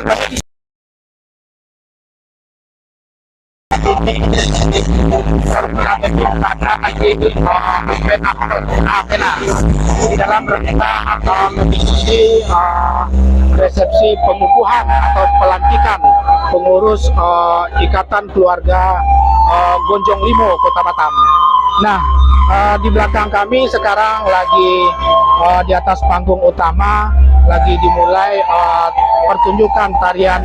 di dalam rangka mengikuti resepsi pengukuhan atau pelantikan pengurus Ikatan Keluarga Gonjong Limo Kota Batam. Nah, di belakang kami sekarang lagi di atas panggung utama lagi dimulai pertunjukan tarian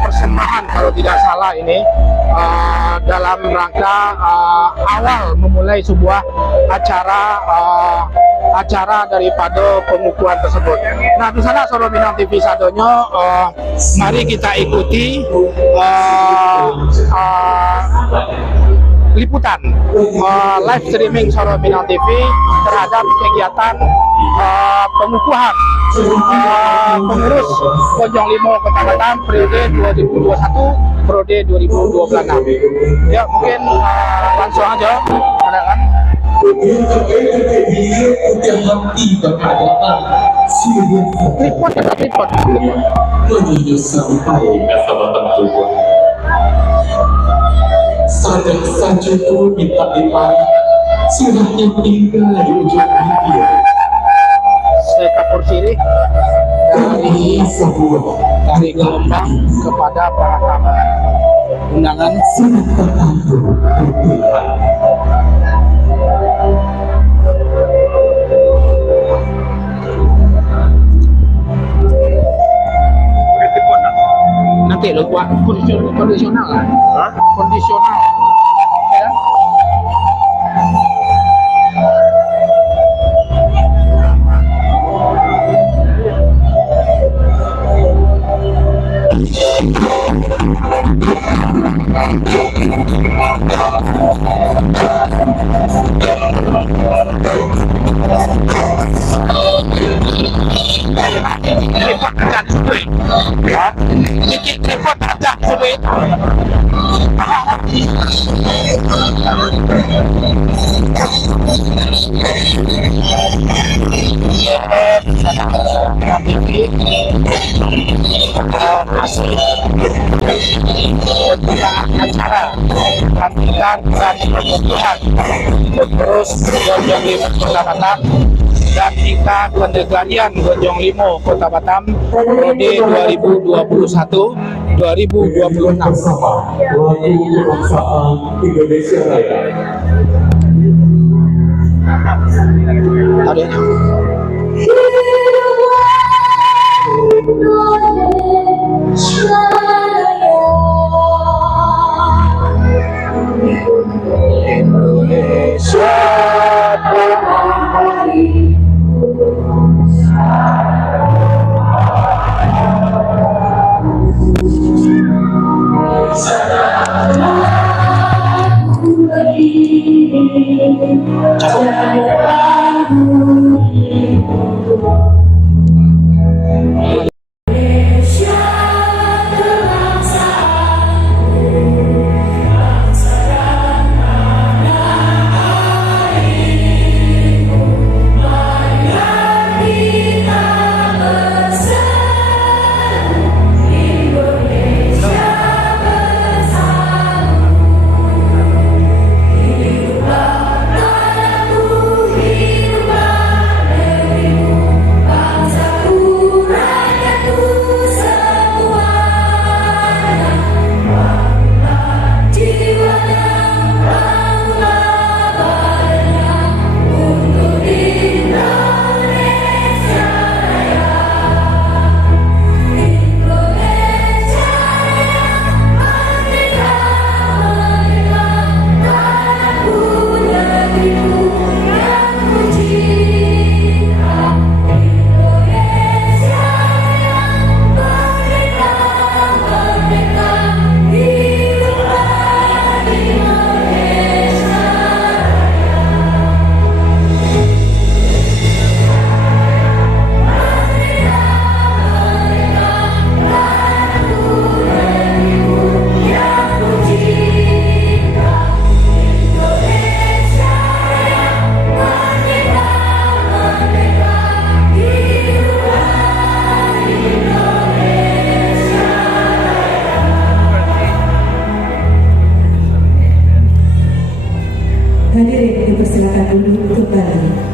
persembahan kalau tidak salah ini, dalam rangka awal memulai sebuah acara daripada pengukuhan tersebut. Nah, di sana Soro Minang TV Sadonyo, mari kita ikuti liputan live streaming Soro Minang TV terhadap kegiatan pengukuhan pengurus Gonjong Limo Kota Batam periode 2021 periode 2026. Ya, mungkin langsung aja silakan. Tripod. Menuju sampai ke tempat saja-sajaku minta suratnya tinggal di ujung bibir. Saya kapur sini Dari dari gelombang kepada para tamu undangan. surat tertentu bertuhan. Nanti lo buat kondisional lah. Kondisional. Ya. Acara pelantikan dan pengukuhan pengurus Gonjong Limo Kota Batam dan Ikatan Kenegarian Gonjong Limo Kota Batam periode 2021-2026. Lagu kebangsaan Indonesia Raya. Tadinya. Indonesia Damai. dahulu kembali.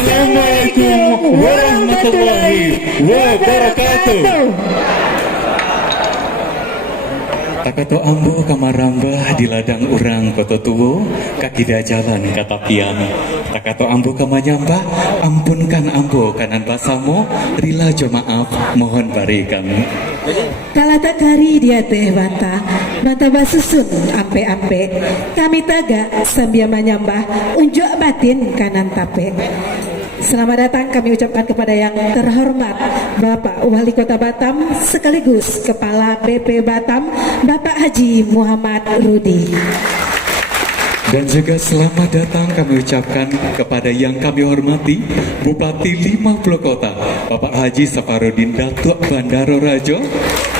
Assalamualaikum warahmatullahi wabarakatuh. Takato ambo kamaramba di ladang urang koto tuwo kakida jalan katapian. Takato ambo kamanyamba ampunkan ambo kanan basamo rila jo maaf mohon barikan. Kalata kari dia teh banta basusun ampe-ampe kami taga sambil menyembah unjuk batin kanan tape. Selamat datang kami ucapkan kepada yang terhormat Bapak Wali Kota Batam sekaligus Kepala BP Batam Bapak Haji Muhammad Rudi. Dan juga selamat datang kami ucapkan kepada yang kami hormati Bupati 50 Kota Bapak Haji Safarudin Datuk Bandaro Rajo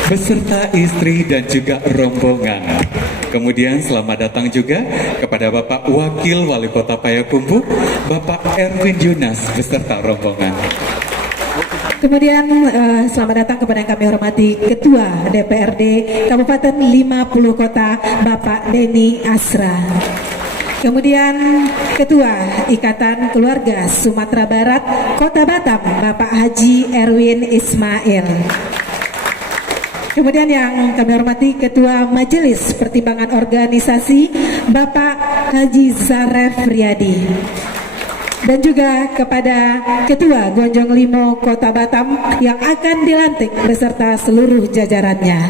beserta istri dan juga rombongan. Kemudian selamat datang juga kepada Bapak Wakil Wali Kota Payakumbuh Bapak Erwin Yunas beserta rombongan. Kemudian selamat datang kepada yang kami hormati Ketua DPRD Kabupaten 50 Kota Bapak Denny Asra. Kemudian Ketua Ikatan Keluarga Sumatera Barat Kota Batam Bapak Haji Erwin Ismail. Kemudian yang kami hormati Ketua Majelis Pertimbangan Organisasi Bapak Haji Zaref Riyadi. Dan juga kepada Ketua Gonjong Limo Kota Batam yang akan dilantik beserta seluruh jajarannya.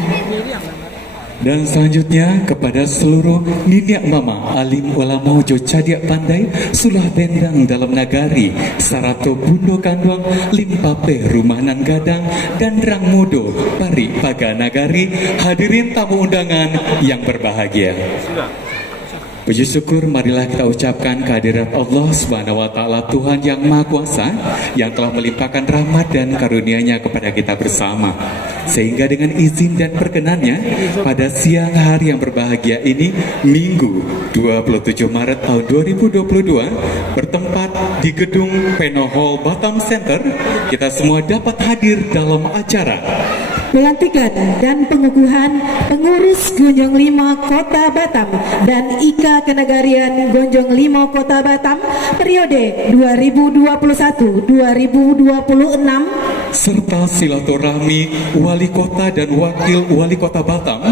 Dan selanjutnya kepada seluruh niniak mama alim ulama jo cadiak pandai sulah bendang dalam nagari sarato bundo kandong limpape rumahan gadang dan rang mudo pari paga nagari hadirin tamu undangan yang berbahagia. Puji syukur marilah kita ucapkan kehadirat Allah Subhanahu wa taala Tuhan yang Maha Kuasa yang telah melimpahkan rahmat dan karunia-Nya kepada kita bersama. Sehingga dengan izin dan perkenannya pada siang hari yang berbahagia ini Minggu 27 Maret tahun 2022 bertempat di gedung Peno Hall Batam Center, kita semua dapat hadir dalam acara pelantikan dan pengukuhan pengurus Gonjong Limo Kota Batam dan Ika Kenagarian Gonjong Limo Kota Batam periode 2021-2026 serta silaturahmi Wali Kota dan Wakil Wali Kota Batam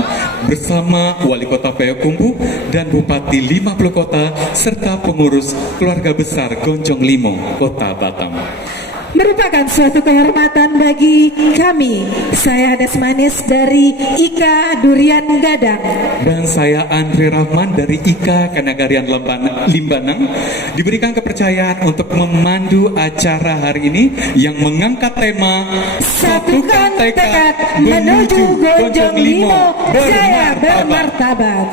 bersama Wali Kota Payakumbuh dan Bupati 50 Kota serta pengurus keluarga besar Gonjong Limo Kota Batam. Merupakan suatu kehormatan bagi kami. Saya Hades Manis dari Ika Durian Gadang. Dan saya Andre Rahman dari Ika Kenagarian Limbanang diberikan kepercayaan untuk memandu acara hari ini yang mengangkat tema Satukan tekad menuju Gonjong Limo Jaya Bermartabat.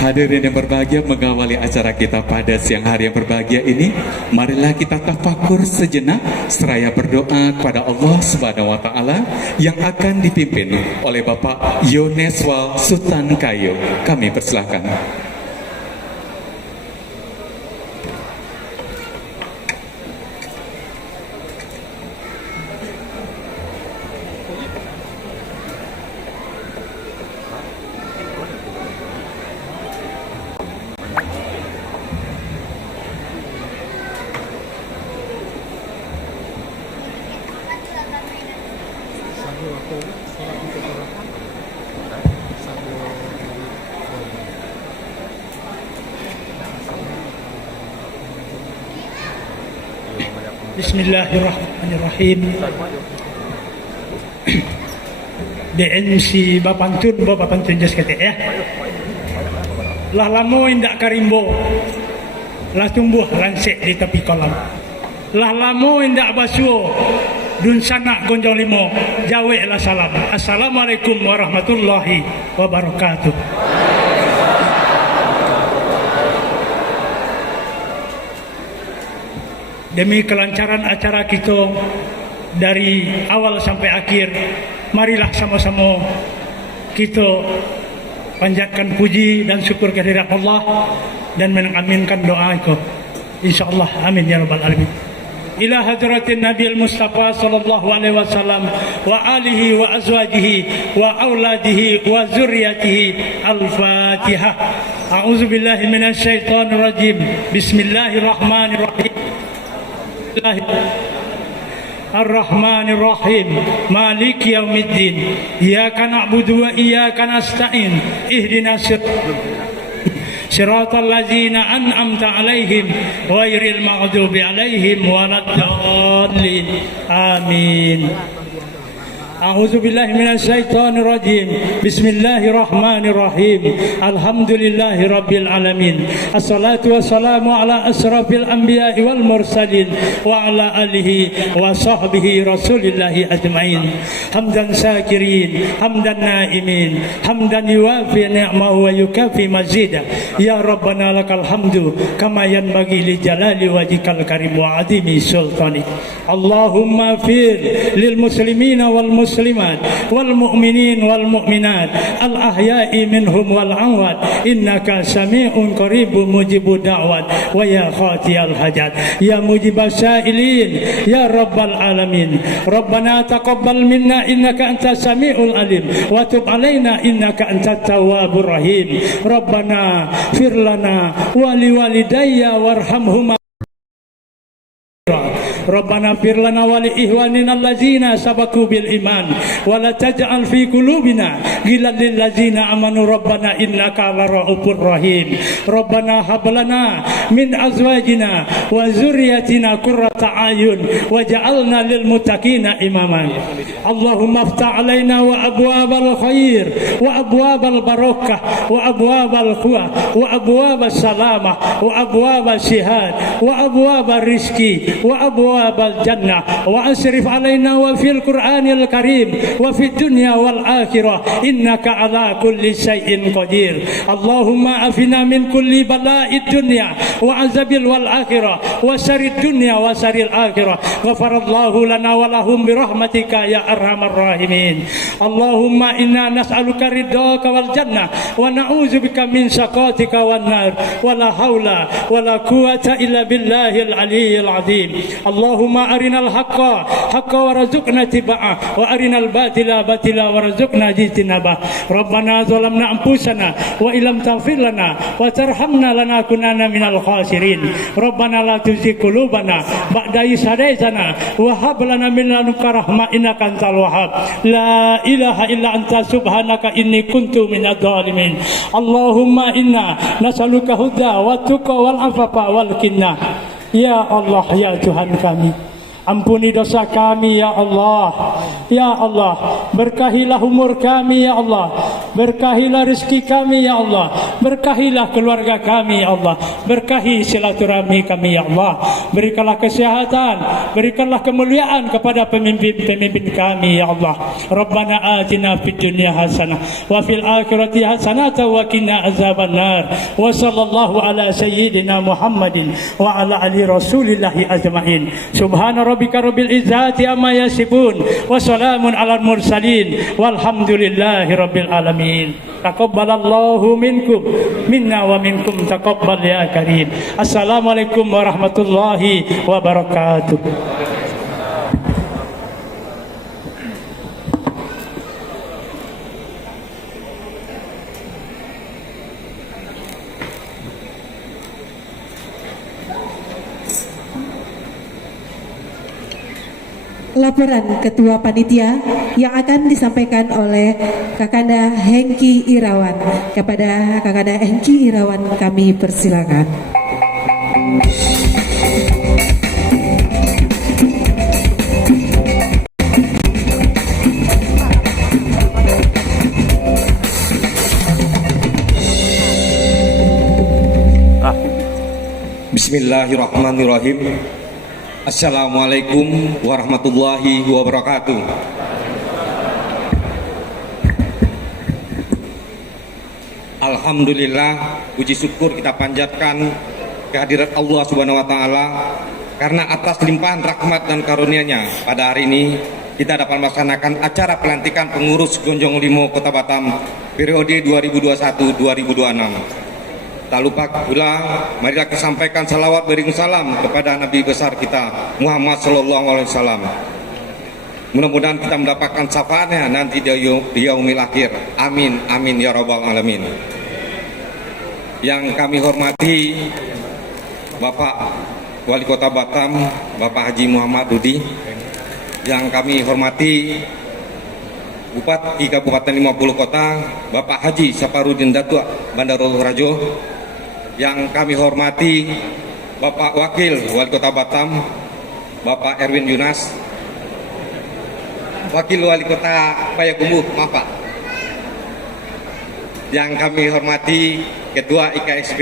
Hadirin yang berbahagia, mengawali acara kita pada siang hari yang berbahagia ini, marilah kita tafakur sejenak seraya berdoa kepada Allah Subhanahu wa taala yang akan dipimpin oleh Bapak Yoneswal Sultan Kayo. Kami persilahkan. Bismillahirrahmanirrahim. DNC Bapantun jas kete ya. Lah lamo indak karimbo. Lah tumbuh ransek di tepi kolam. Lah lamo indak basuo. Dun sana Gonjong Limo jawe lah salam. Assalamualaikum warahmatullahi wabarakatuh. Demi kelancaran acara kita dari awal sampai akhir, marilah sama-sama kita panjatkan puji dan syukur kehadirat Allah dan mengaminkan doa itu. InsyaAllah amin ya rabbal alamin. إلى حضرة النبي المصطفى صلى الله عليه وسلم وآله وأزواجه وأولاده وذريته. الفاتحة. أعوذ بالله من الشيطان الرجيم. بسم الله الرحمن الرحيم. الرحمن الرحيم مالك يوم الدين إياك نعبد وإياك نستعين اهدنا صراط الذين أنعمت عليهم غير المغضوب عليهم ولا الضالين آمين. أعوذ بالله من الشيطان الرجيم. بسم الله الرحمن الرحيم. الحمد لله رب العالمين. الصلاة والسلام على أشرف الأنبياء والمرسلين وعلى آله وصحبه رسول الله أجمعين. حمدا شاكرين حمدا نائمين حمدا يوافي نعمه ويكافي مزيدا. يا ربنا لك الحمد كما ينبغي لجلال وجهك الكريم وعظيم سلطانك. اللهم اغفر للمسلمين والمسلمات والمؤمنين والمؤمنات الأحياء منهم والأموات إنك سميع قريب مجيب الدعوات ويا خاتي الحاجات يا مجيب السائلين يا رب العالمين. ربنا تقبل منا إنك أنت السميع العليم وتب علينا إنك أنت التواب الرحيم. ربنا اغفر لنا ولوالدي وارحمهما. ربنا اغفر لنا ولإخواننا الذين سبقوا بالإيمان ولا تجعل في قلوبنا غلا للذين آمنوا ربنا إنك لرؤوف رحيم. ربنا هب لنا من أزواجنا وذريتنا قرة أعين وجعلنا للمتقين إماما. اللهم افتح علينا وأبواب الخير وأبواب البركة وأبواب القوة وأبواب السلامة وأبواب الشهاد وأبواب الرزق وأبواب الجنة وأسرف علينا وفي القرآن الكريم وفي الدنيا والآخرة إنك على كل شيء قدير. اللهم أفنا من كل بلاء الدنيا وعذاب والآخرة وشر الدنيا وشر الآخرة. غفر الله لنا ولهم برحمتك يا أرحم الراحمين. اللهم إنا نسألك رضاك والجنة ونعوذ بك من سخطك والنار ولا حول ولا قوة إلا بالله العلي العظيم. اللهم أرنا الحق حقا وارزقنا اتباعه وأرنا الباطل باطلا وارزقنا اجتنابه. ربنا ظلمنا أنفسنا وإن لم تغفر لنا وترحمنا لنكونن من الخاسرين. ربنا لا تزغ قلوبنا بعد إذ هديتنا وهب لنا من لدنك رحمة إنك أنت الوهاب. لا إله إلا أنت سبحانك إني كنت من الظالمين. اللهم إنا نسألك الهدى والتقى والعفاف والغنى. Ya Allah, ya Tuhan kami, ampuni dosa kami ya Allah. Ya Allah, berkahilah umur kami ya Allah. Berkahilah rezeki kami ya Allah. Berkahilah keluarga kami ya Allah. Berkahi silaturahmi kami ya Allah. Berikanlah kesehatan, berikanlah kemuliaan kepada pemimpin-pemimpin kami ya Allah. Rabbana atina fid dunya hasanah wa fil akhirati hasanah wa qina azabannar. Wa sallallahu ala sayyidina Muhammadin wa ala ali Rasulillah ajmain. Subhana rabbika rabbil izzati amma yasifun wa salamun alal mursalin walhamdulillahi rabbil alamin. Taqabbalallahu minkum minna wa minkum taqabbal ya karim. Assalamualaikum warahmatullahi wabarakatuh. Laporan Ketua Panitia yang akan disampaikan oleh Kakanda Hengki Irawan. Kepada Kakanda Hengki Irawan kami persilakan. Bismillahirrahmanirrahim. Assalamualaikum warahmatullahi wabarakatuh. Alhamdulillah, puji syukur kita panjatkan kehadirat Allah Subhanahu wa taala karena atas limpahan rahmat dan karunia-Nya pada hari ini kita dapat melaksanakan acara pelantikan pengurus Gonjong Limo Kota Batam periode 2021-2026. Tak lupa pula, marilah kita sampaikan salawat beriring salam kepada Nabi besar kita Muhammad Sallallahu Alaihi Wasallam. Mudah-mudahan kita mendapatkan syafaatnya nanti di yaumil akhir. Amin, amin ya rabbal alamin. Yang kami hormati Bapak Wali Kota Batam, Bapak Haji Muhammad Rudi. Yang kami hormati Bupati Kabupaten 50 Kota, Bapak Haji Saparudin Datuk Bandaro Rajo. Yang kami hormati Bapak Wakil Wali Kota Batam, Bapak Erwin Yunas. Wakil Wali Kota Payakumbuh, maaf Pak. Yang kami hormati Ketua IKSB,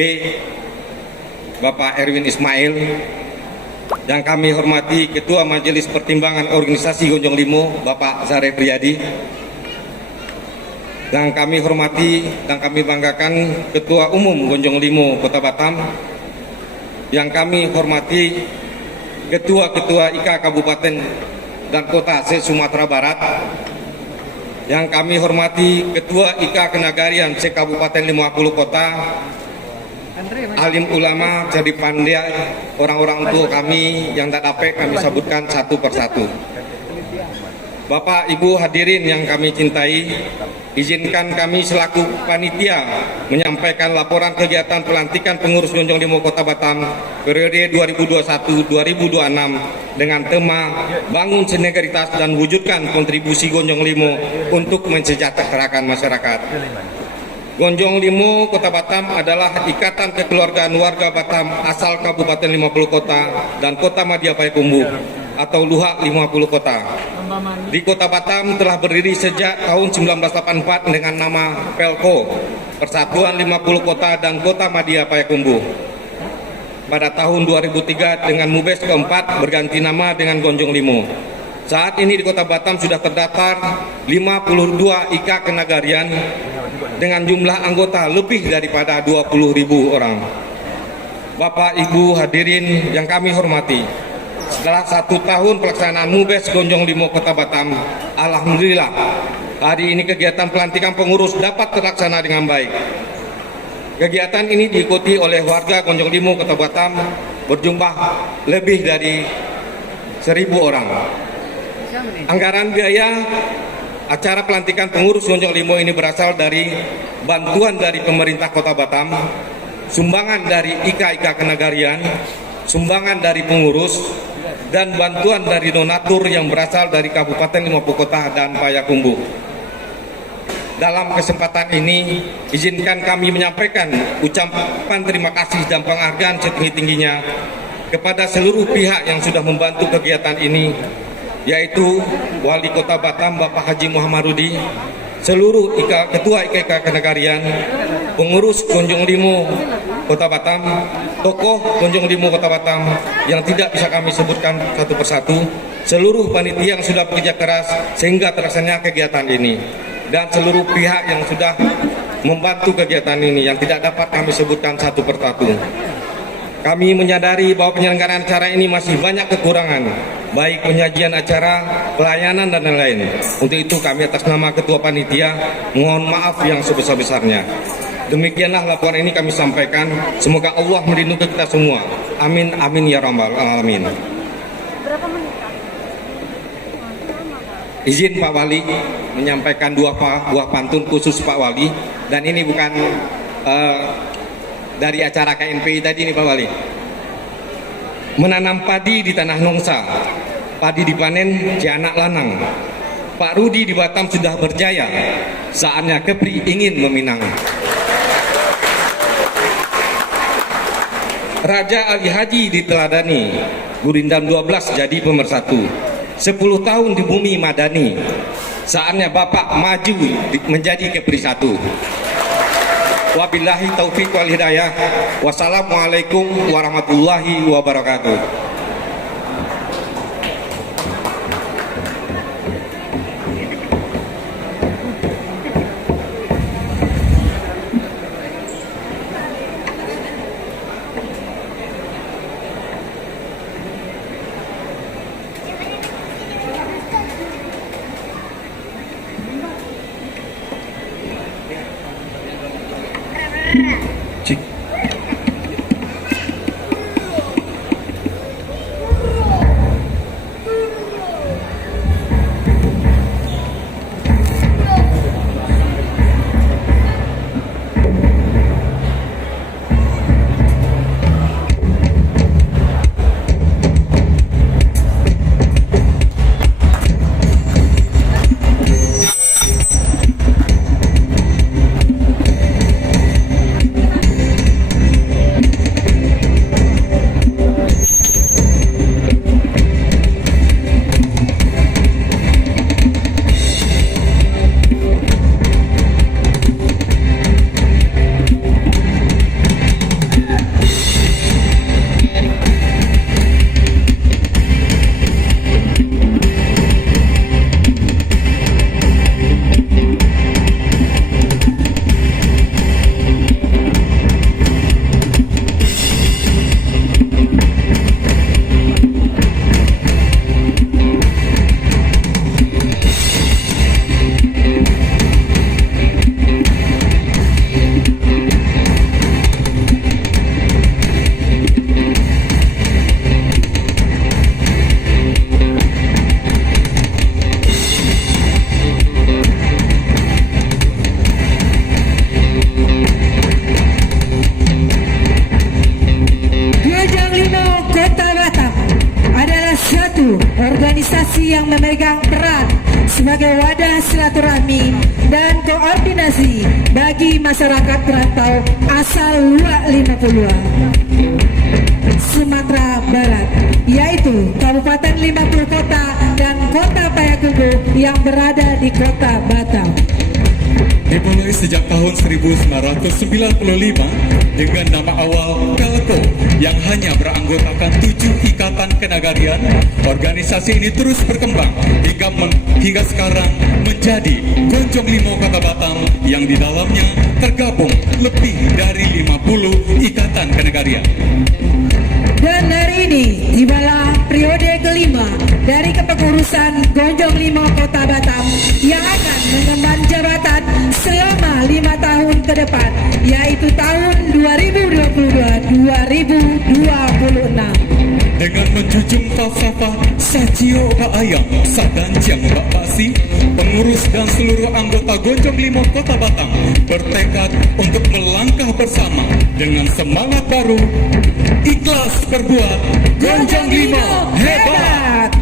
Bapak Erwin Ismail. Yang kami hormati Ketua Majelis Pertimbangan Organisasi Gonjong Limo, Bapak Zare Priyadi. Yang kami hormati dan kami banggakan Ketua Umum Gonjong Limo Kota Batam. Yang kami hormati Ketua-Ketua IKA Kabupaten dan Kota se-Sumatera Barat. Yang kami hormati Ketua IKA Kenagarian se-Kabupaten 50 Kota, alim ulama, jadi pandai, orang-orang tua kami yang tak dapat kami sebutkan satu persatu. Bapak Ibu hadirin yang kami cintai, izinkan kami selaku panitia menyampaikan laporan kegiatan pelantikan pengurus Gonjong Limo Kota Batam periode 2021-2026 dengan tema Bangun Senegaritas dan Wujudkan Kontribusi Gonjong Limo untuk Mensejahterakan Masyarakat. Gonjong Limo Kota Batam adalah ikatan kekeluargaan warga Batam asal Kabupaten 50 Kota dan Kota Madya Payakumbuh atau Luhak 50 Kota. Di Kota Batam telah berdiri sejak tahun 1984 dengan nama Pelko, Persatuan 50 Kota dan Kota Madya Payakumbuh. Pada tahun 2003 dengan Mubes keempat berganti nama dengan Gonjong Limo. Saat ini di Kota Batam sudah terdaftar 52 IKA Kenagarian dengan jumlah anggota lebih daripada 20.000 orang. Bapak Ibu hadirin yang kami hormati, setelah 1 tahun pelaksanaan Mubes Gonjong Limo Kota Batam, alhamdulillah hari ini kegiatan pelantikan pengurus dapat terlaksana dengan baik. Kegiatan ini diikuti oleh warga Gonjong Limo Kota Batam berjumlah lebih dari 1.000 orang. Anggaran biaya acara pelantikan pengurus Gonjong Limo ini berasal dari bantuan dari pemerintah Kota Batam, sumbangan dari IKA Kenagarian, sumbangan dari pengurus, dan bantuan dari donatur yang berasal dari Kabupaten 50 Kota dan Payakumbuh. Dalam kesempatan ini, izinkan kami menyampaikan ucapan terima kasih dan penghargaan setinggi-tingginya kepada seluruh pihak yang sudah membantu kegiatan ini, yaitu Wali Kota Batam Bapak Haji Muhammad Rudi, seluruh Ketua IKA Kenagarian, pengurus Gonjong Limo Kota Batam, tokoh Gonjong Limo Kota Batam yang tidak bisa kami sebutkan satu persatu, seluruh panitia yang sudah bekerja keras sehingga terlaksananya kegiatan ini, dan seluruh pihak yang sudah membantu kegiatan ini yang tidak dapat kami sebutkan satu persatu. Kami menyadari bahwa penyelenggaraan acara ini masih banyak kekurangan, baik penyajian acara, pelayanan, dan lain-lain. Untuk itu kami atas nama Ketua Panitia mohon maaf yang sebesar-besarnya. Demikianlah laporan ini kami sampaikan. Semoga Allah melindungi kita semua. Amin, amin ya rabbal alamin. Izin Pak Wali menyampaikan dua buah pantun khusus Pak Wali, dan ini bukan dari acara KNPI tadi nih Pak Wali. Menanam padi di tanah nongsa, padi dipanen si anak lanang. Pak Rudi di Batam sudah berjaya, saatnya Kepri ingin meminang. Raja Ali Haji diteladani, Gurindam 12 jadi pemersatu. 10 tahun di bumi madani, saatnya Bapak maju menjadi Kepri 1. Wabillahi taufiq wal hidayah. Wassalamualaikum warahmatullahi wabarakatuh. Cik. yang memegang peran sebagai wadah silaturahmi dan koordinasi bagi masyarakat perantau asal Luak 50 Sumatera Barat, yaitu Kabupaten 50 Kota dan Kota Payakumbuh yang berada di Kota Batam. Dimulai sejak tahun 1995 dengan nama awal Pelko yang hanya beranggotakan 7 ikatan kenagarian, organisasi ini terus berkembang hingga sekarang menjadi Gonjong Limo Kota Batam yang di dalamnya tergabung lebih dari 50 ikatan kenagarian. Dan hari ini tibalah periode kelima dari kepengurusan Gonjong Limo Kota Batam yang akan mengemban jabatan selama 5 tahun ke depan, yaitu tahun 2022-2026. Dengan menjunjung falsafah Sajio Pak Ayam, Sadan Ciang Mbak Basi, pengurus dan seluruh anggota Gonjong Limo Kota Batam bertekad untuk melangkah bersama dengan semangat baru, ikhlas berbuat, Gonjong Limo hebat!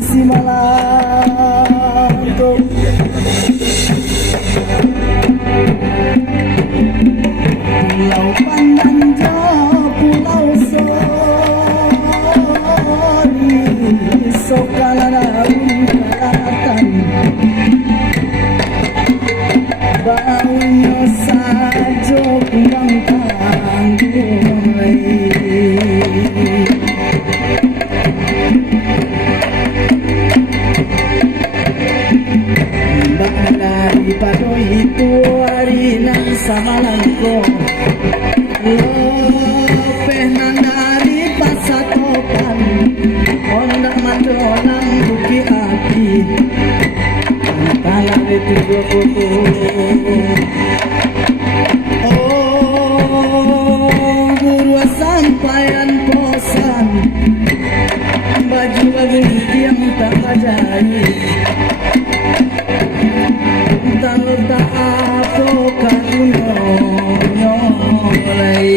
si Malanto. Pulau Pandan Pulau Sori, sokala daun kalatan, baunya sajo kumbang tanggungai. Dari padoy itu hari nang samalangko, lopeh nang dari pasatopan, ondak madonang buki api, antara itu gopo. Oh, guru sampaian posan, baju bagi yang tak ajai. Talta ako karuno nyolay.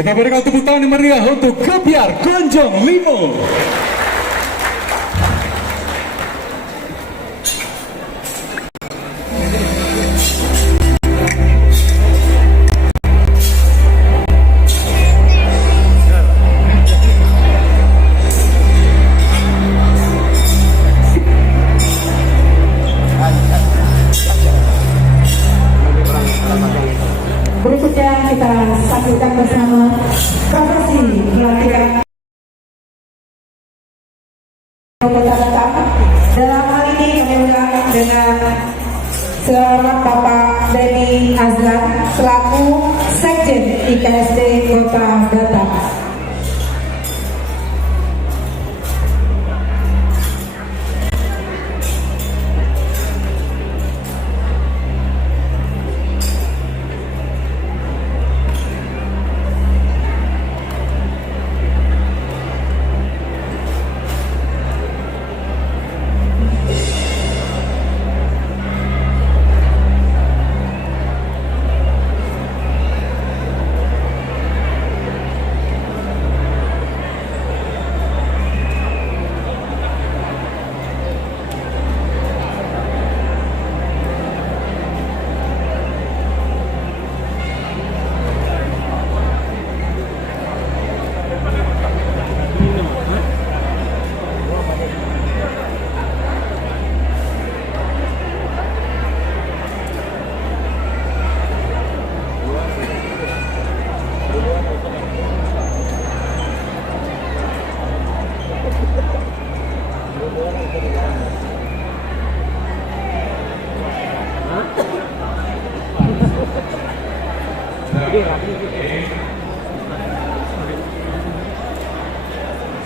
Kita berikan tepuk tangan yang meriah untuk Gebiar Gonjong Limo. Berikutnya kita saksikan bersama prosesi pelantikan Kota Batam. Dalam hal ini kami undang dengan selamat Bapak Denny Azlan selaku Sekjen IKSD Kota Batam.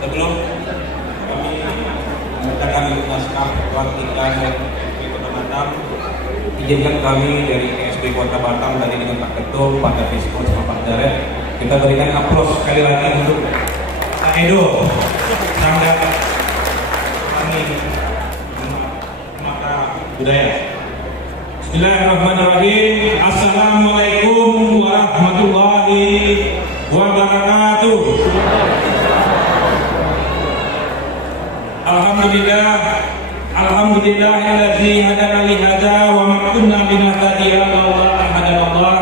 Sebelum kami mengadakan naskah pelantikan KSD Kota Batam, izinkan kami dari KSD Kota Batam tadi dengan Pak Ketum, Pak Daviskon, sama Pak Jaret, kita berikan aplaus sekali lagi untuk Pak Edo, sangat kami mata budaya. Bismillahirrahmanirrahim. Assalamualaikum warahmatullahi wabarakatuh. Alhamdulillahilladzi hadana li hadza wa ma kunna linahtadiya laula an hadanallah.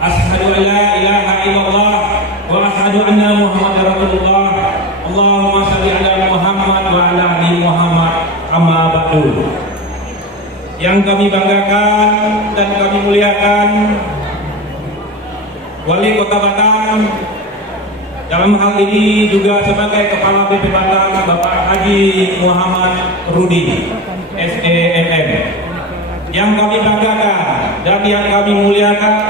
Asyhadu an la ilaha illallah wa asyhadu anna Muhammadar Rasulullah. Allahumma shalli ala Muhammad wa ala ali Muhammad. Amma ba'du. Yang kami banggakan dan kami muliakan Wali Kota Batam, dalam hal ini juga sebagai Kepala BP Batam Bapak Haji Muhammad Rudi SEMM. Yang kami banggakan dan yang kami muliakan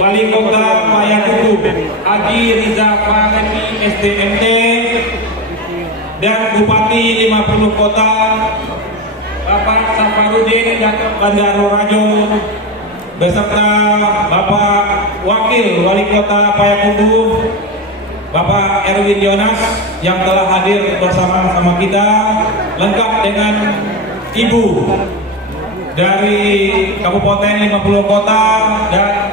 Wali Kota Payakumbuh Haji Riza Fahmi STMT dan Bupati 50 Kota Bapak Safarudin Bandaro Rajo beserta Bapak Wakil Wali Kota Payakumbuh Bapak Erwin Yonas yang telah hadir bersama kita, lengkap dengan Ibu dari Kabupaten 50 Kota dan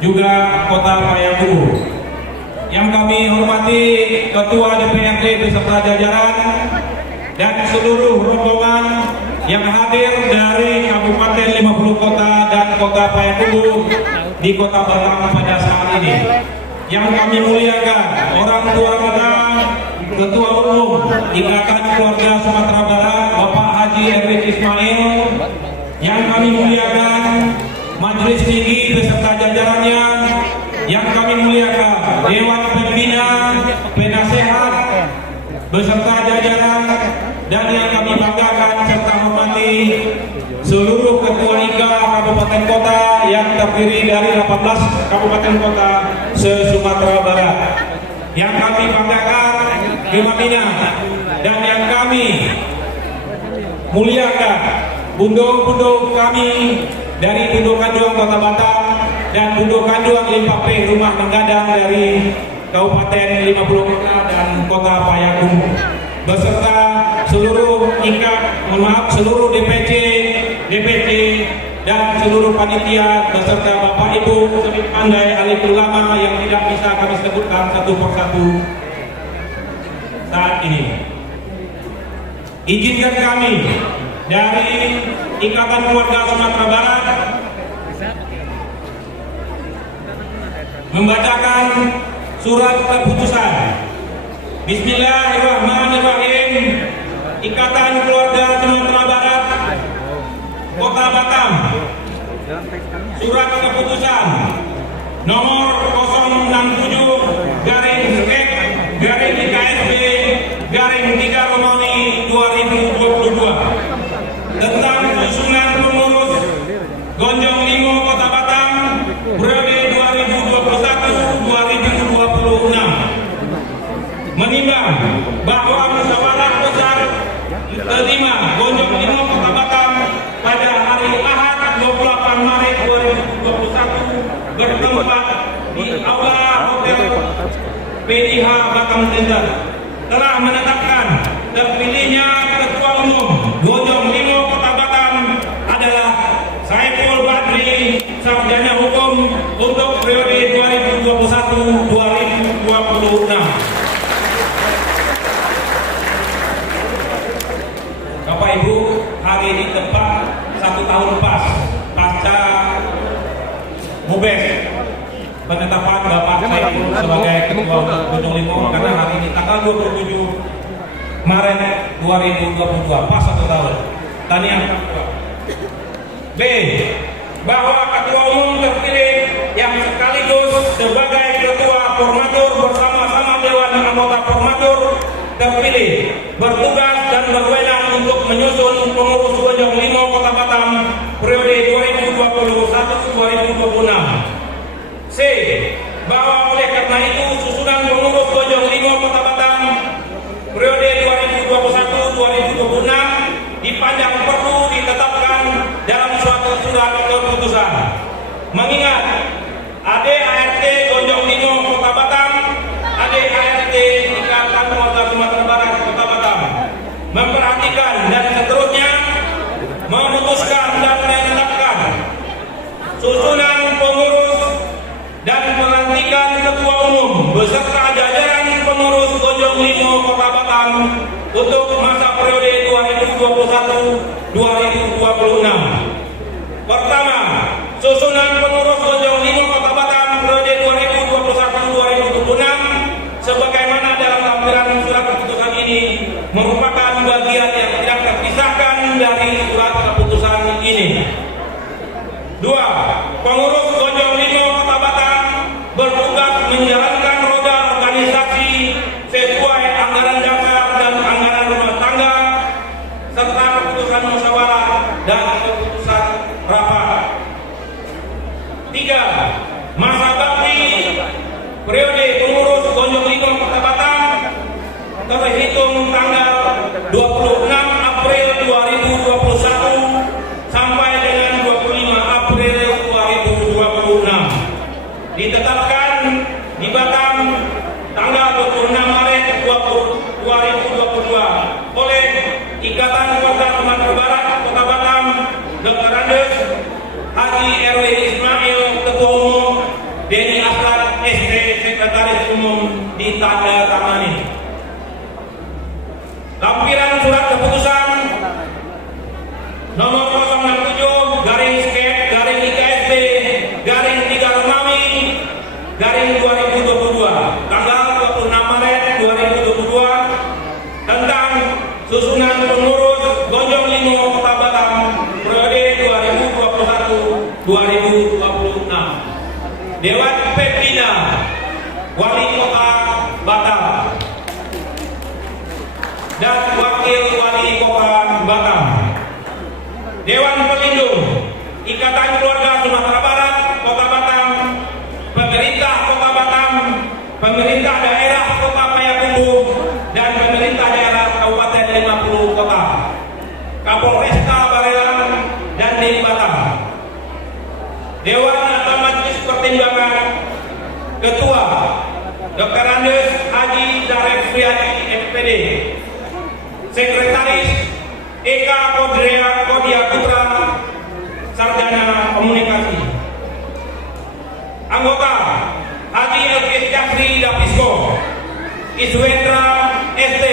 juga Kota Payakumbuh. Yang kami hormati Ketua DPRD beserta jajaran dan seluruh rombongan yang hadir dari Kabupaten 50 Kota dan Kota Payakumbuh di Kota Batam pada saat ini. Yang kami muliakan orang tua kita, Ketua Umum Ikatan Keluarga Sumatera Barat Bapak Haji Erwin Ismail. Yang kami muliakan Majelis Tinggi beserta jajarannya. Yang kami muliakan Dewan Pembina, Penasehat beserta jajaran, dan yang kami banggakan serta hormati seluruh Ketua IKA Kabupaten Kota yang terdiri dari 18 Kabupaten Kota se-Sumatera Barat. Yang kami banggakan Gemamina, dan yang kami muliakan bundo-bundo kami dari Bundo Kanduang Kota Batam dan Bundo Kanduang Limpape Rumah Menggadang dari Kabupaten 50 Kota dan Kota Payakumbuh beserta seluruh IKA, seluruh DPC dan seluruh panitia beserta Bapak Ibu Sabit Pandai alim ulama yang tidak bisa kami sebutkan satu persatu saat ini. Izinkan kami dari Ikatan Keluarga Sumatera Barat membacakan surat keputusan. Bismillahirrahmanirrahim. Ikatan Keluarga Sumatera Barat Kota Batam, surat keputusan nomor 067/IKSB/3/Romawi 2022 tentang susunan pengurus Gonjong Limo Kota Batam periode 2021-2026. Menimbang bahwa musyawarah besar kelima Gonjong Limo Kota Batam pada hari Ahad 28 Maret 2021 bertempat di Aula Hotel PDH Batam Center telah menetapkan terpilihnya Ketua Umum Gonjong Limo Kota Batam adalah Saiful Badri, Sarjana Hukum untuk periode 2021-2026. Bapak Ibu, hari ini tepat 1 tahun pasca Mubes penetapan Bapak Saiful sebagai Ketua Gonjong Limo, karena hari ini tanggal 27 Maret 2022 pas 1 tahun. Tahniah. B. Bahwa Ketua Umum terpilih yang sekaligus sebagai Ketua Formatur bersama-sama Dewan Anggota Formatur terpilih bertugas dan berwenang untuk menyusun pengurus Gonjong Limo Kota Batam periode 2021-2026. C. Bahwa oleh karena itu susunan pengurus Gonjong Limo Kota Batam periode 2021-2026 dipandang perlu ditetapkan dalam suatu surat keputusan. Mengingat ADART Gonjong Limo Kota Batam, ADART Ikatan Keluarga Sumatera Barat Kota Batam memperhatikan dan seterusnya memutuskan dan menetapkan susunan pengurus dan pelantikan Ketua Umum beserta jajaran pengurus Gonjong Limo Kota Batam untuk masa periode 2021-2026. Pertama, susunan pengurus Gonjong Limo Kota Batam periode 2021-2026 sebagaimana dalam lampiran surat keputusan ini merupakan bagian yang tidak terpisahkan dari surat keputusan ini. 2. Pengurus Gonjong Limo Kota Batam bertugas menjalankan roda organisasi sesuai anggaran dasar dan anggaran rumah tangga serta keputusan musyawarah dan keputusan rapat. 3. Masa bakti periode pengurus Gonjong Limo Kota Batam terhitung tanggal 26 April 2021 sampai dengan 25 April 2026. Ditetapkan di Batam tanggal 26 Maret 2022 oleh Ikatan Keluarga Sumatera Barat Kota Batam, Dr. Andes Haji RW Ismail Ketua Umum, Denny Aslat ST Sekretaris Umum ditandatangani. Lampiran surat keputusan nomor 007/IKSB/3/Romawi/2022 tanggal 26 Maret 2022 tentang susunan pengurus Gonjong Limo Kota Batam periode 2021-2026. Dewan Pembina Wali Kota Batam dan Wakil Wali Kota Batam. Dewan Pelindung Ikatan Keluarga Sumatera Barat Kota Batam, Pemerintah Kota Batam, Pemerintah Daerah Kota Payakumbuh, dan Pemerintah Daerah Kabupaten 50 Kota, Kapolresta Barelang dan Deli Batam. Dewan atau Majelis Pertimbangan Ketua Dr. Andes Haji Zaref Friadi MPD, Sekretaris Eka Kodia Putra, Sarjana Komunikasi. Anggota Haji Elkis Jasri Dapisko, Iswendra ST,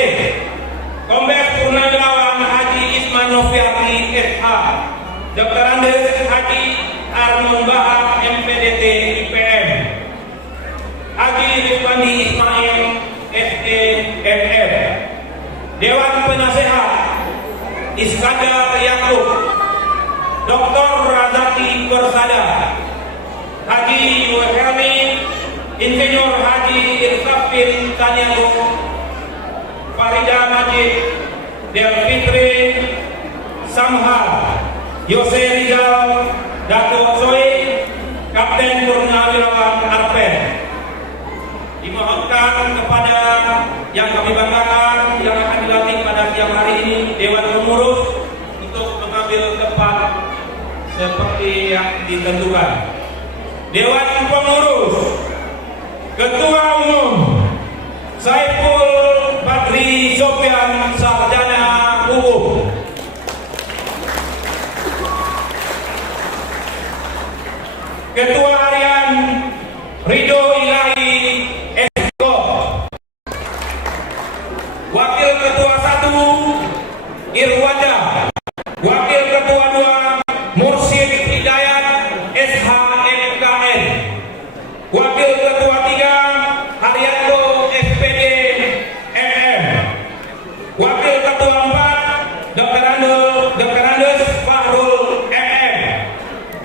Kombes Purnawirawan Haji Isman Noviati SH, Dr. Andes Haji Arnon Bahar MPDT IPM, Haji Rizwandi Ismail SE FF, Dewan Penasehat Iskandar Yakub, Dr. Razaki Persada, Haji Yuhelmi, Insinyur Haji Irsafin Taniago, Farida Majid, Del Fitri, Samhar, Yose Rizal, Dato Soe, Kapten Purnawirawan Arpen. Dimohonkan kepada yang kami banggakan yang akan dilantik pada siang hari ini Dewan Pengurus untuk mengambil tempat seperti yang ditentukan. Dewan Pengurus, Ketua Umum Saiful Badri Sofyan Sarjana Hukum. Ketua Harian Ridho Ilahi Esko. Wakil Ketua 1 Irwanda. Wakil Ketua 2 Mursyid Hidayat SHMKN. Wakil Ketua 3 Haryanto SPD MM. Wakil Ketua 4 Dr. Andes Fahrul MM.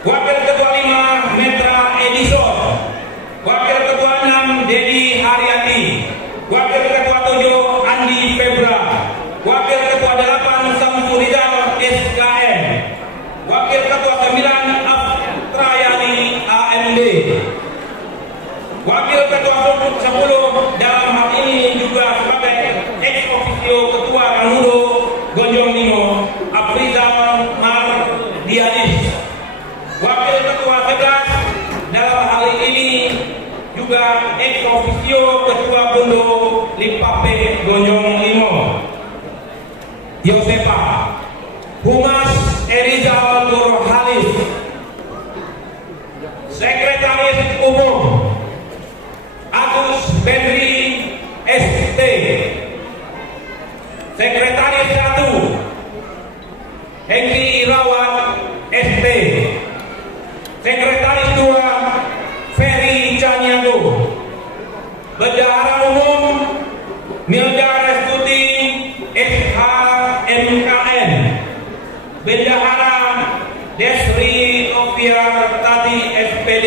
Wakil Ketua 5 Metra Edison. Wakil Ketua 6 Dedi Haryati. Wakil Ketua 7 Andi Febra. Wakil Ketua 8 Samsurizal SKM. Wakil Ketua 9 Aftrayani AMD. Wakil Ketua 10 dalam hal ini juga sebagai ex officio Ketua Kanudo Gonjong Limo Afrizal Mardianis. Wakil Ketua 11 dalam hal ini juga ex officio Ketua Bondo Limpape Gonjong Limo Yosepa. Humas Erizal Nurhalis. Sekretaris Umum Agus Bedri ST. Sekretaris 1 Hengki Irawan ST. Sekretaris 2 Ferry Caniago. Bendahara Umum Milda Restuti SHMKN. Bendahara Desri Noviar Tati SPD.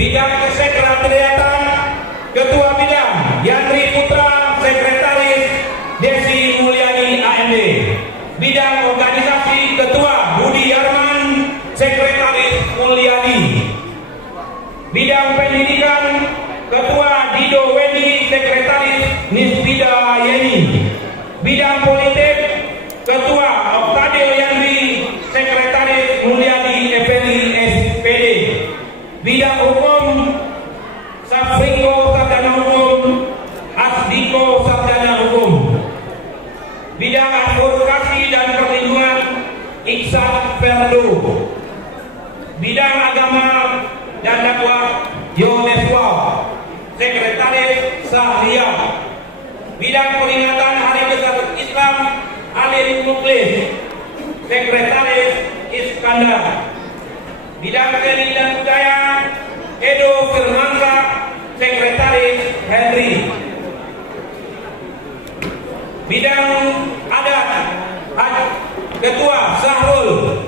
Bidang kesekretariatan, Ketua Bidang Yandri Putra, Sekretaris Desi Mulyani AMD. Bidang organisasi, Ketua Budi Arman, Sekretaris Mulyadi. Bidang pendidikan, Ketua Dido Wedi, Sekretaris Nisbida Yeni. Bidang politik, Ketua Oktadil Yandri, Sekretaris Mulyadi Effendi SPD. Bidang hukum, Safringo Sarjana Hukum, Asdiko Sarjana Hukum. Bidang advokasi dan perlindungan, Iksan Ferdo. Bidang agama dan dakwah, Yoneswa, Sekretaris Sahriah. Bidang peringatan Hari Besar Islam, Alim Muklis, Sekretaris Iskandar. Bidang seni dan budaya, Edo Firmansa, Sekretaris Henry. Bidang adat, Ketua Sahrul,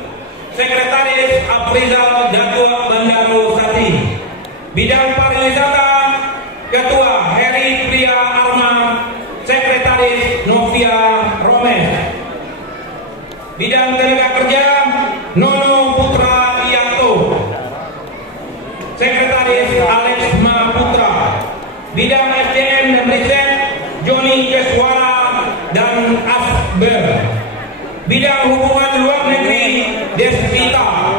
Sekretaris Afrizal Datua Bandaro Sati. Bidang pariwisata, Ketua Heri Priya Arma, Sekretaris Novia Romes. Bidang tenaga kerja, Nono Putra Sekretaris Alex Maputra. Bidang SDM dan riset, Joni Keswara dan Asber. Bidang hubungan luar negeri, Despita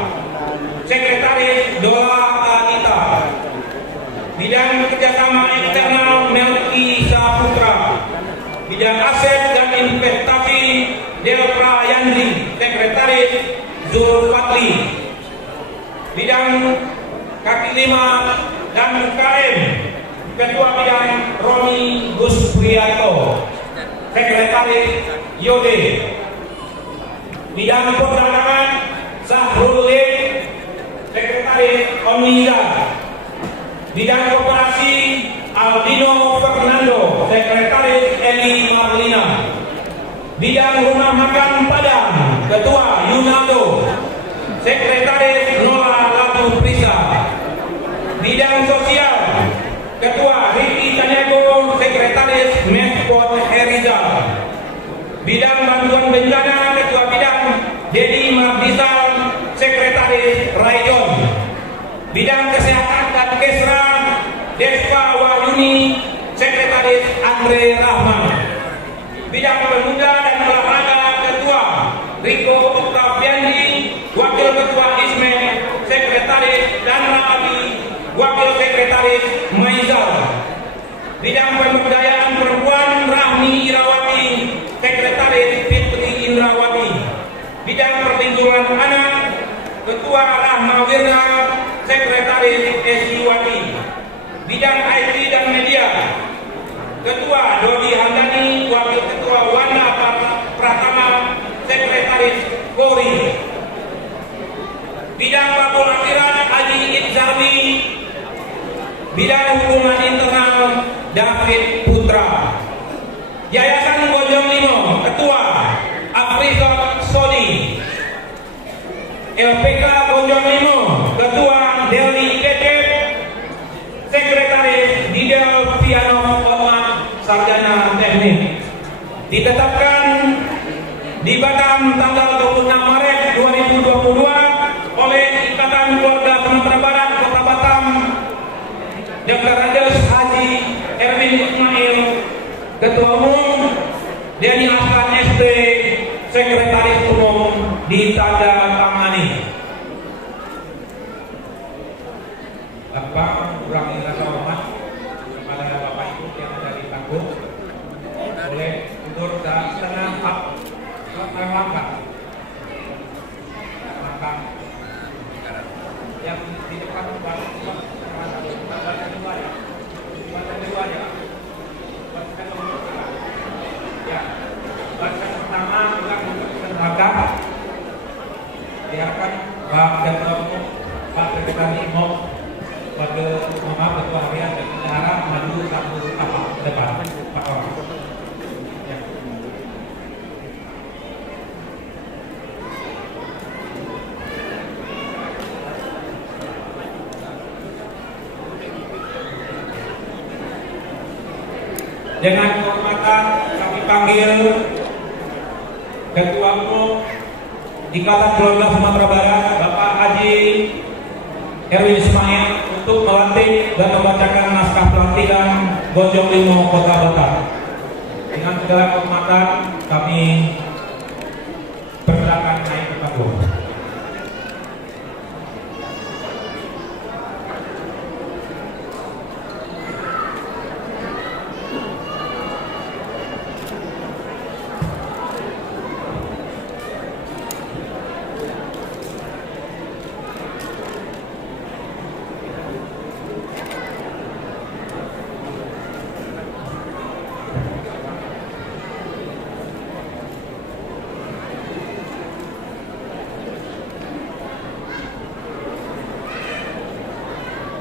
Dola Anita. Bidang kerjasama eksternal Melki Saputra. Bidang aset dan investasi Delpra Yandri, Sekretaris Zulfatli. Bidang kaki lima dan UKM, Ketua Bidang Roni Guspriyato, Sekretaris Yode. Bidang perdagangan Sahrul Lek, Sekretaris Omniza. Bidang koperasi Aldino Fernando, Sekretaris Eli Marlina. Bidang rumah makan Padang, Ketua Yunado, Sekretaris Nola Latu Prisa. Bidang sosial, Ketua Riki Taniago, Sekretaris Mespot Herizal. Bidang bantuan bencana, Ketua Bidang Dedi Mardisal, Sekretaris Raijon. Bidang kesehatan dan Kesra, Despa Wahyuni, Sekretaris Andre Rahman. Bidang pemuda dan olahraga, Ketua Riko Oktaviandi, Wakil Ketua Ismail, Sekretaris Danra Abi, Wakil Sekretaris Maizal. Bidang pemberdayaan perempuan Rahmi Irawati, Sekretaris Fitri Indrawati. Bidang perlindungan anak, Ketua Rahma Wirna, Sekretaris Esiwati. Bidang IT dan media, Ketua Dodi Handani, Wakil Ketua Wanda Pratama, Sekretaris Kori. Bidang Pemulakiran Haji Itzardi. Bidang hubungan internal David Putra. Yayasan Bojong Limo, Ketua Afrizat Sodi. LPK Bojong Limo, Ketua Deli Kecep, Sekretaris Didel Piano Otman, Sarjana Teknik. Ditetapkan di Batam tanggal 26 Maret 2022 oleh Ikatan Keluarga Sumatera Barat Kota Batam, Dr. Andes Haji Erwin Ismail, Ketua Umum, Denny Aslan SP, Sekretaris Umum ditandatangani. Bapak ulangi rasa hormat kepada Bapak Ibu yang ada di panggung, boleh mundur setengah langkah yang di depan baca dua ya. Ya, baca pertama juga untuk belakang. Biarkan Pak Ketua Umum, Pak Sekretaris Umum, Ketua Harian dan Bendahara maju satu tapak ke depan, Pak Orang. Ya. Dengan kehormatan kami panggil Ketua Umum Ikatan Keluarga Sumatera Barat, Bapak Haji Erwin Ismail, untuk melantik dan membacakan naskah pelantikan Bojong Limo Kota Batam. Dengan segala kehormatan kami persilakan naik ke panggung.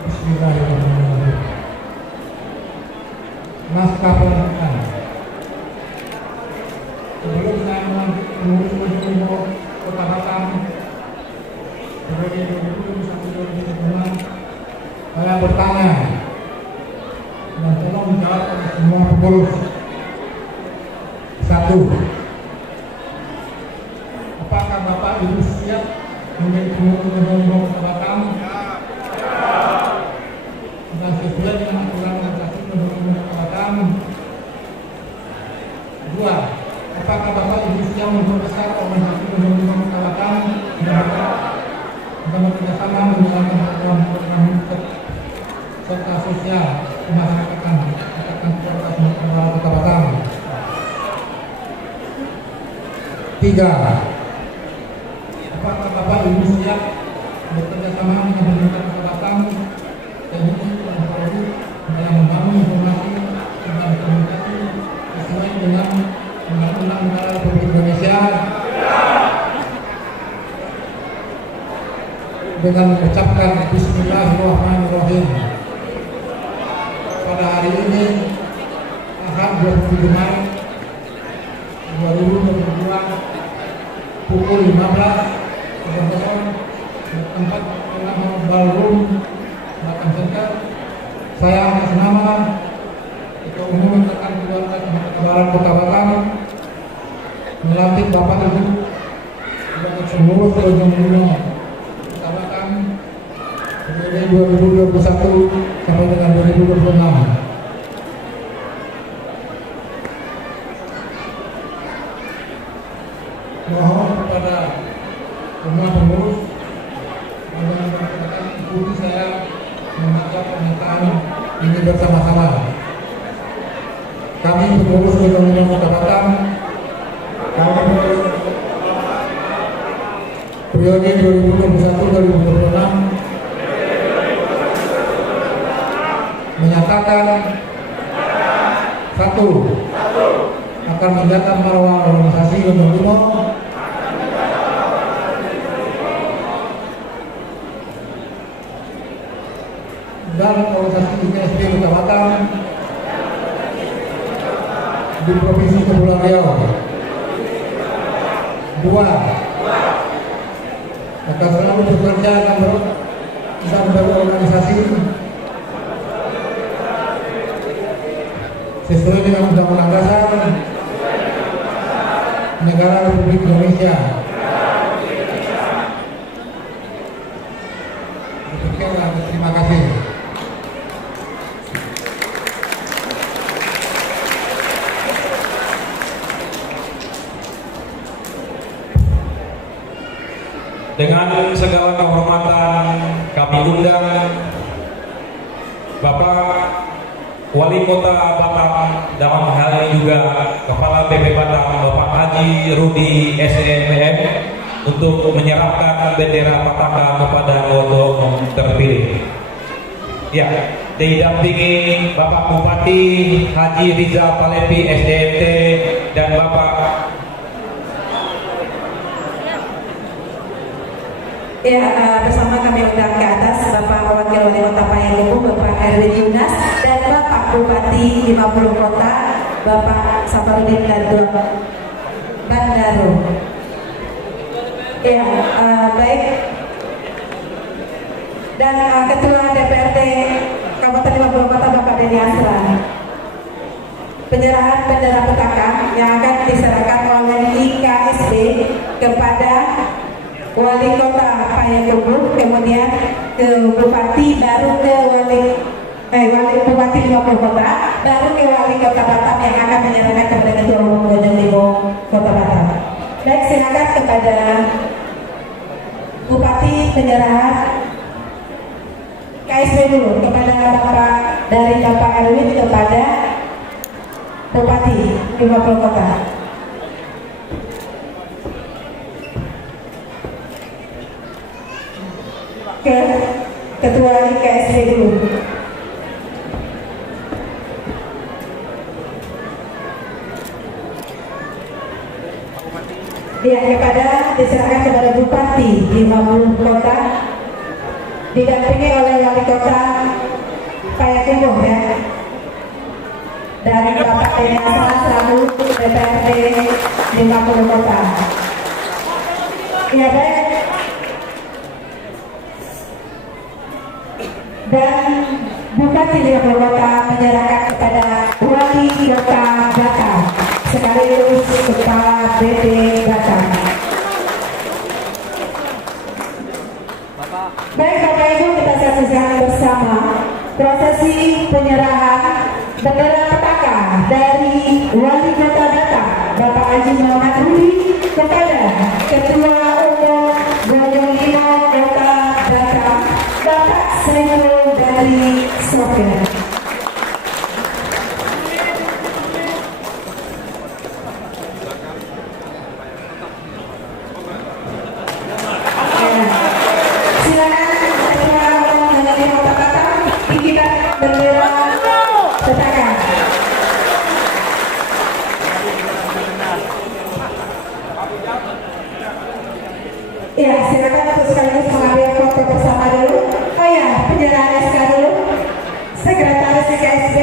Bismillahirrahmanirrahim. Naskah pelantikan. Sebelum saya melantik pengurus Bojong Limo Kota Batam periode 2021-2025, saya bertanya dan tolong menjawab oleh semua pengurus. 1. Apakah Bapak Ibu siap menjadi pengurus Bojong Limo Kota Batam? Dan sesuai dengan aturan organisasi Bojong Limo Kota Batam. 2. Apakah Bapak Ibu siap memperbesar organisasi Bojong Limo Kota Batam dan bekerjasama menjalankan program serta sosial kemasyarakatan Kota Batam. 3. Apakah Bapak Ibu siap bekerja sama dengan pemerintah Kota Batam dalam membangun informasi dan komunikasi sesuai dengan Undang-Undang Negara Republik Indonesia dengan mengucapkan Bismillahirrahmanirrahim. Pada hari ini Ahad 27 Maret 2022 pukul 15.00 tempat Ballroom Batam Center, saya atas nama Ketua Umum Ikatan Keluarga Kebaran Kota Batam melantik Bapak Ibu sebagai pengurus Gojong Limo Kota Batam periode 2021 sampai dengan 2026. Mohon kepada semua pengurus ikuti saya membaca pernyataan ini bersama-sama. Kami pengurus Gojong Limo Kota Batam, periode 2021-2026 menyatakan 1. akan menjaga marwah organisasi Gojong Limo dan organisasi IKSB Kota Batam di Provinsi Kepulauan Riau. 2. akan selalu bekerja dan berorganisasi sesuai dengan Undang-Undang Dasar Negara Republik Indonesia. Demikianlah, terima kasih. Dengan segala kehormatan kami undang Bapak Wali Kota Batam, dalam hal ini juga Kepala BP Batam Bapak Haji Rudi SMM untuk menyerahkan bendera Pataka kepada Gojong terpilih. Ya, didampingi Bapak Bupati Haji Riza Palevi SDMT dan Bapak bersama kami undang ke atas Bapak Wakil Wali Kota Payakumbuh Bapak Erwin Yunas dan Bapak Bupati 50 Kota Bapak Saparudin Bandaro. Baik. Dan Ketua DPRD Kabupaten 50 Kota Bapak Denny Asra. Penyerahan bendera Pataka yang akan diserahkan oleh IKSB kepada Wali Kota Payakumbuh, kemudian ke Bupati, baru ke Bupati 50 Kota, baru ke Wali Kota Batam yang akan menyerahkan kepada Ketua Umum Gojong Limo Kota Batam. Baik, silakan kepada Bupati penyerahan KSB dulu kepada Bapak dari Bapak Erwin kepada Bupati 50 Kota. Ke Ketua IKSB dulu. Diserahkan kepada Bupati 50 Kota didampingi oleh Wali Kota Payakumbuh ya, dan Bapak Denny Asra selaku DPRD 50 Kota. Ya, baik. Dan Bupati 50 Kota menyerahkan kepada Wali Kota Batam sekaligus Kepala BP Batam. Baik Bapak Ibu, kita saksikan bersama prosesi penyerahan bendera Pataka dari Wali Kota Batam Bapak Haji Muhammad Rudi kepada Ketua Umum Gojong Limo Kota Batam Bapak Saiful dari Sofia. Silakan ketua umum dari Kota Batam tinggikan bendera tetangga. Ya, silakan untuk sekaligus mengambil foto bersama dulu. Oh ya, penyerahan SK dulu. Sekretaris IKSB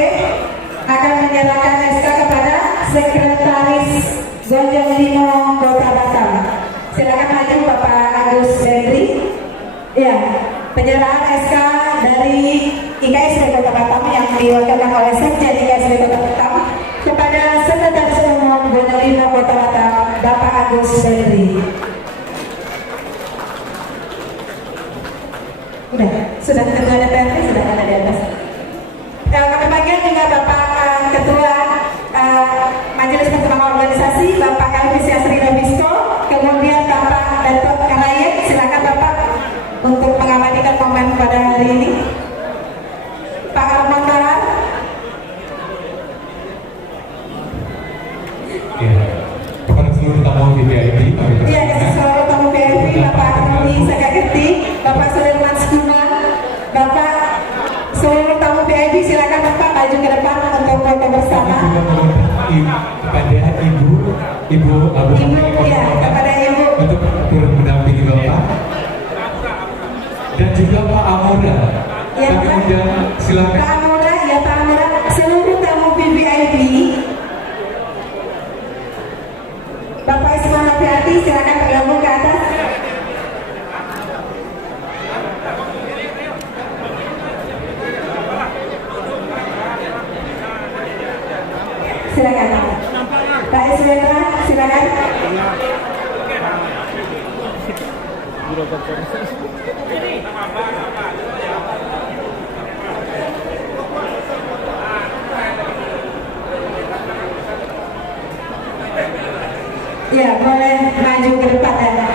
akan menyerahkan SK kepada Sekretaris Gonjong Limo Kota Batam. Silakan maju Bapak Agus Hendri. Ya, penyerahan SK dari IKSB Kota Batam yang diwakilkan oleh Sekjen IKSB Kota Batam kepada Sekretaris Umum Gonjong Limo Kota Batam, Bapak Agus Hendri. Sudah ketua DPRD sudah ada di atas. Kami panggil juga Bapak Ketua Majelis Pertemuan Organisasi Bapak Kalvisi Asri Novisko, kemudian Bapak Datuk Kalaye. Silakan Bapak untuk mengabadikan momen pada hari ini. Pak Arman Bahar. Ya, kepada seluruh tamu VIP, Iya, seluruh tamu VIP, Bapak Rudi Sagagerti, Bapak Sudirman Skuman, Bapak seluruh tamu VIP, silakan Bapak maju ke depan untuk foto bersama. kepada Ibu Abu Ibu, ya, kepada Ibu. untuk turut mendampingi Bapak dan juga Pak Amora. Ya, Kami Pak. undang, silakan. Pak Amora, ya Pak Amora, seluruh tamu VIP. Bapak Ismail Nafiati, silakan bergabung ke atas. Silakan. Pak Ismail, silakan. Ya, boleh maju ke depan ya.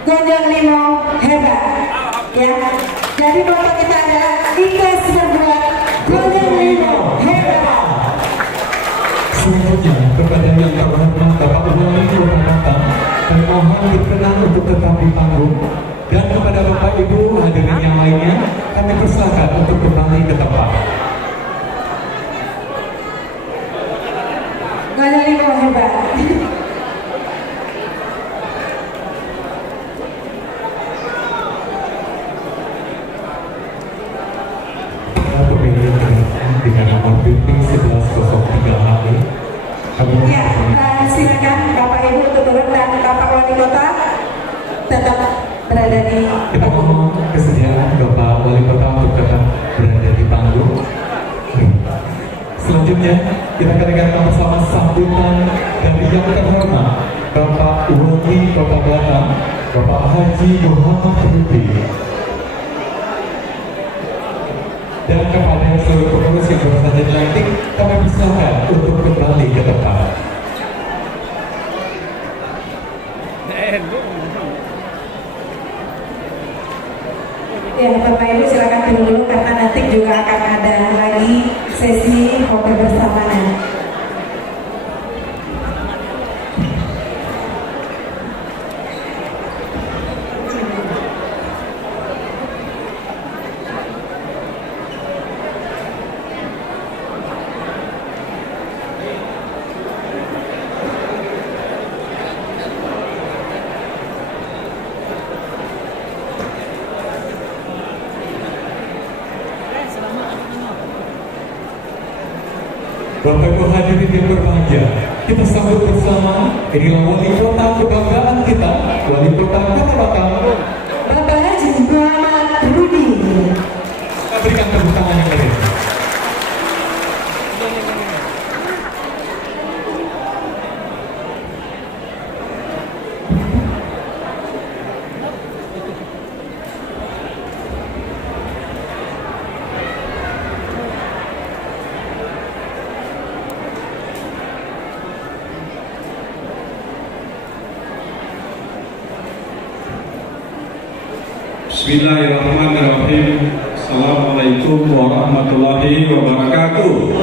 Gonjong Limo hebat, ya. Jadi foto kita adalah ikhlas berbuat Gonjong Limo hebat. Selanjutnya kepada yang terhormat Bapak Wali Kota Batam, kami mohon berkenan untuk tetap di panggung, dan kepada Bapak Ibu hadirin yang lainnya kami persilakan untuk kembali ke tempat. Gonjong Limo hebat. Dengan nomor pimpin 1103HE. Ya, silakan Bapak Ibu untuk turun dan Bapak Wali Kota tetap berada di Kita mohon kesediaan Bapak Wali Kota untuk tetap berada di panggung. Selanjutnya kita akan dengarkan bersama sambutan dari yang terhormat Bapak Wali Kota Batam, Bapak Haji Muhammad Rudi. Dan kepada seluruh pengurus yang baru saja dilantik, kami persilakan untuk kembali ke tempat. Ya, Bapak Ibu silakan tunggu dulu karena nanti juga akan ada lagi sesi foto bersamanya. Bapak Ibu hadirin yang berbahagia, kita sambut bersama, inilah Wali Kota kebanggaan kita, Wali Kota Kota Batam, Bapak Haji Muhammad Rudi. Bismillahirrahmanirrahim. Assalamualaikum warahmatullahi wabarakatuh.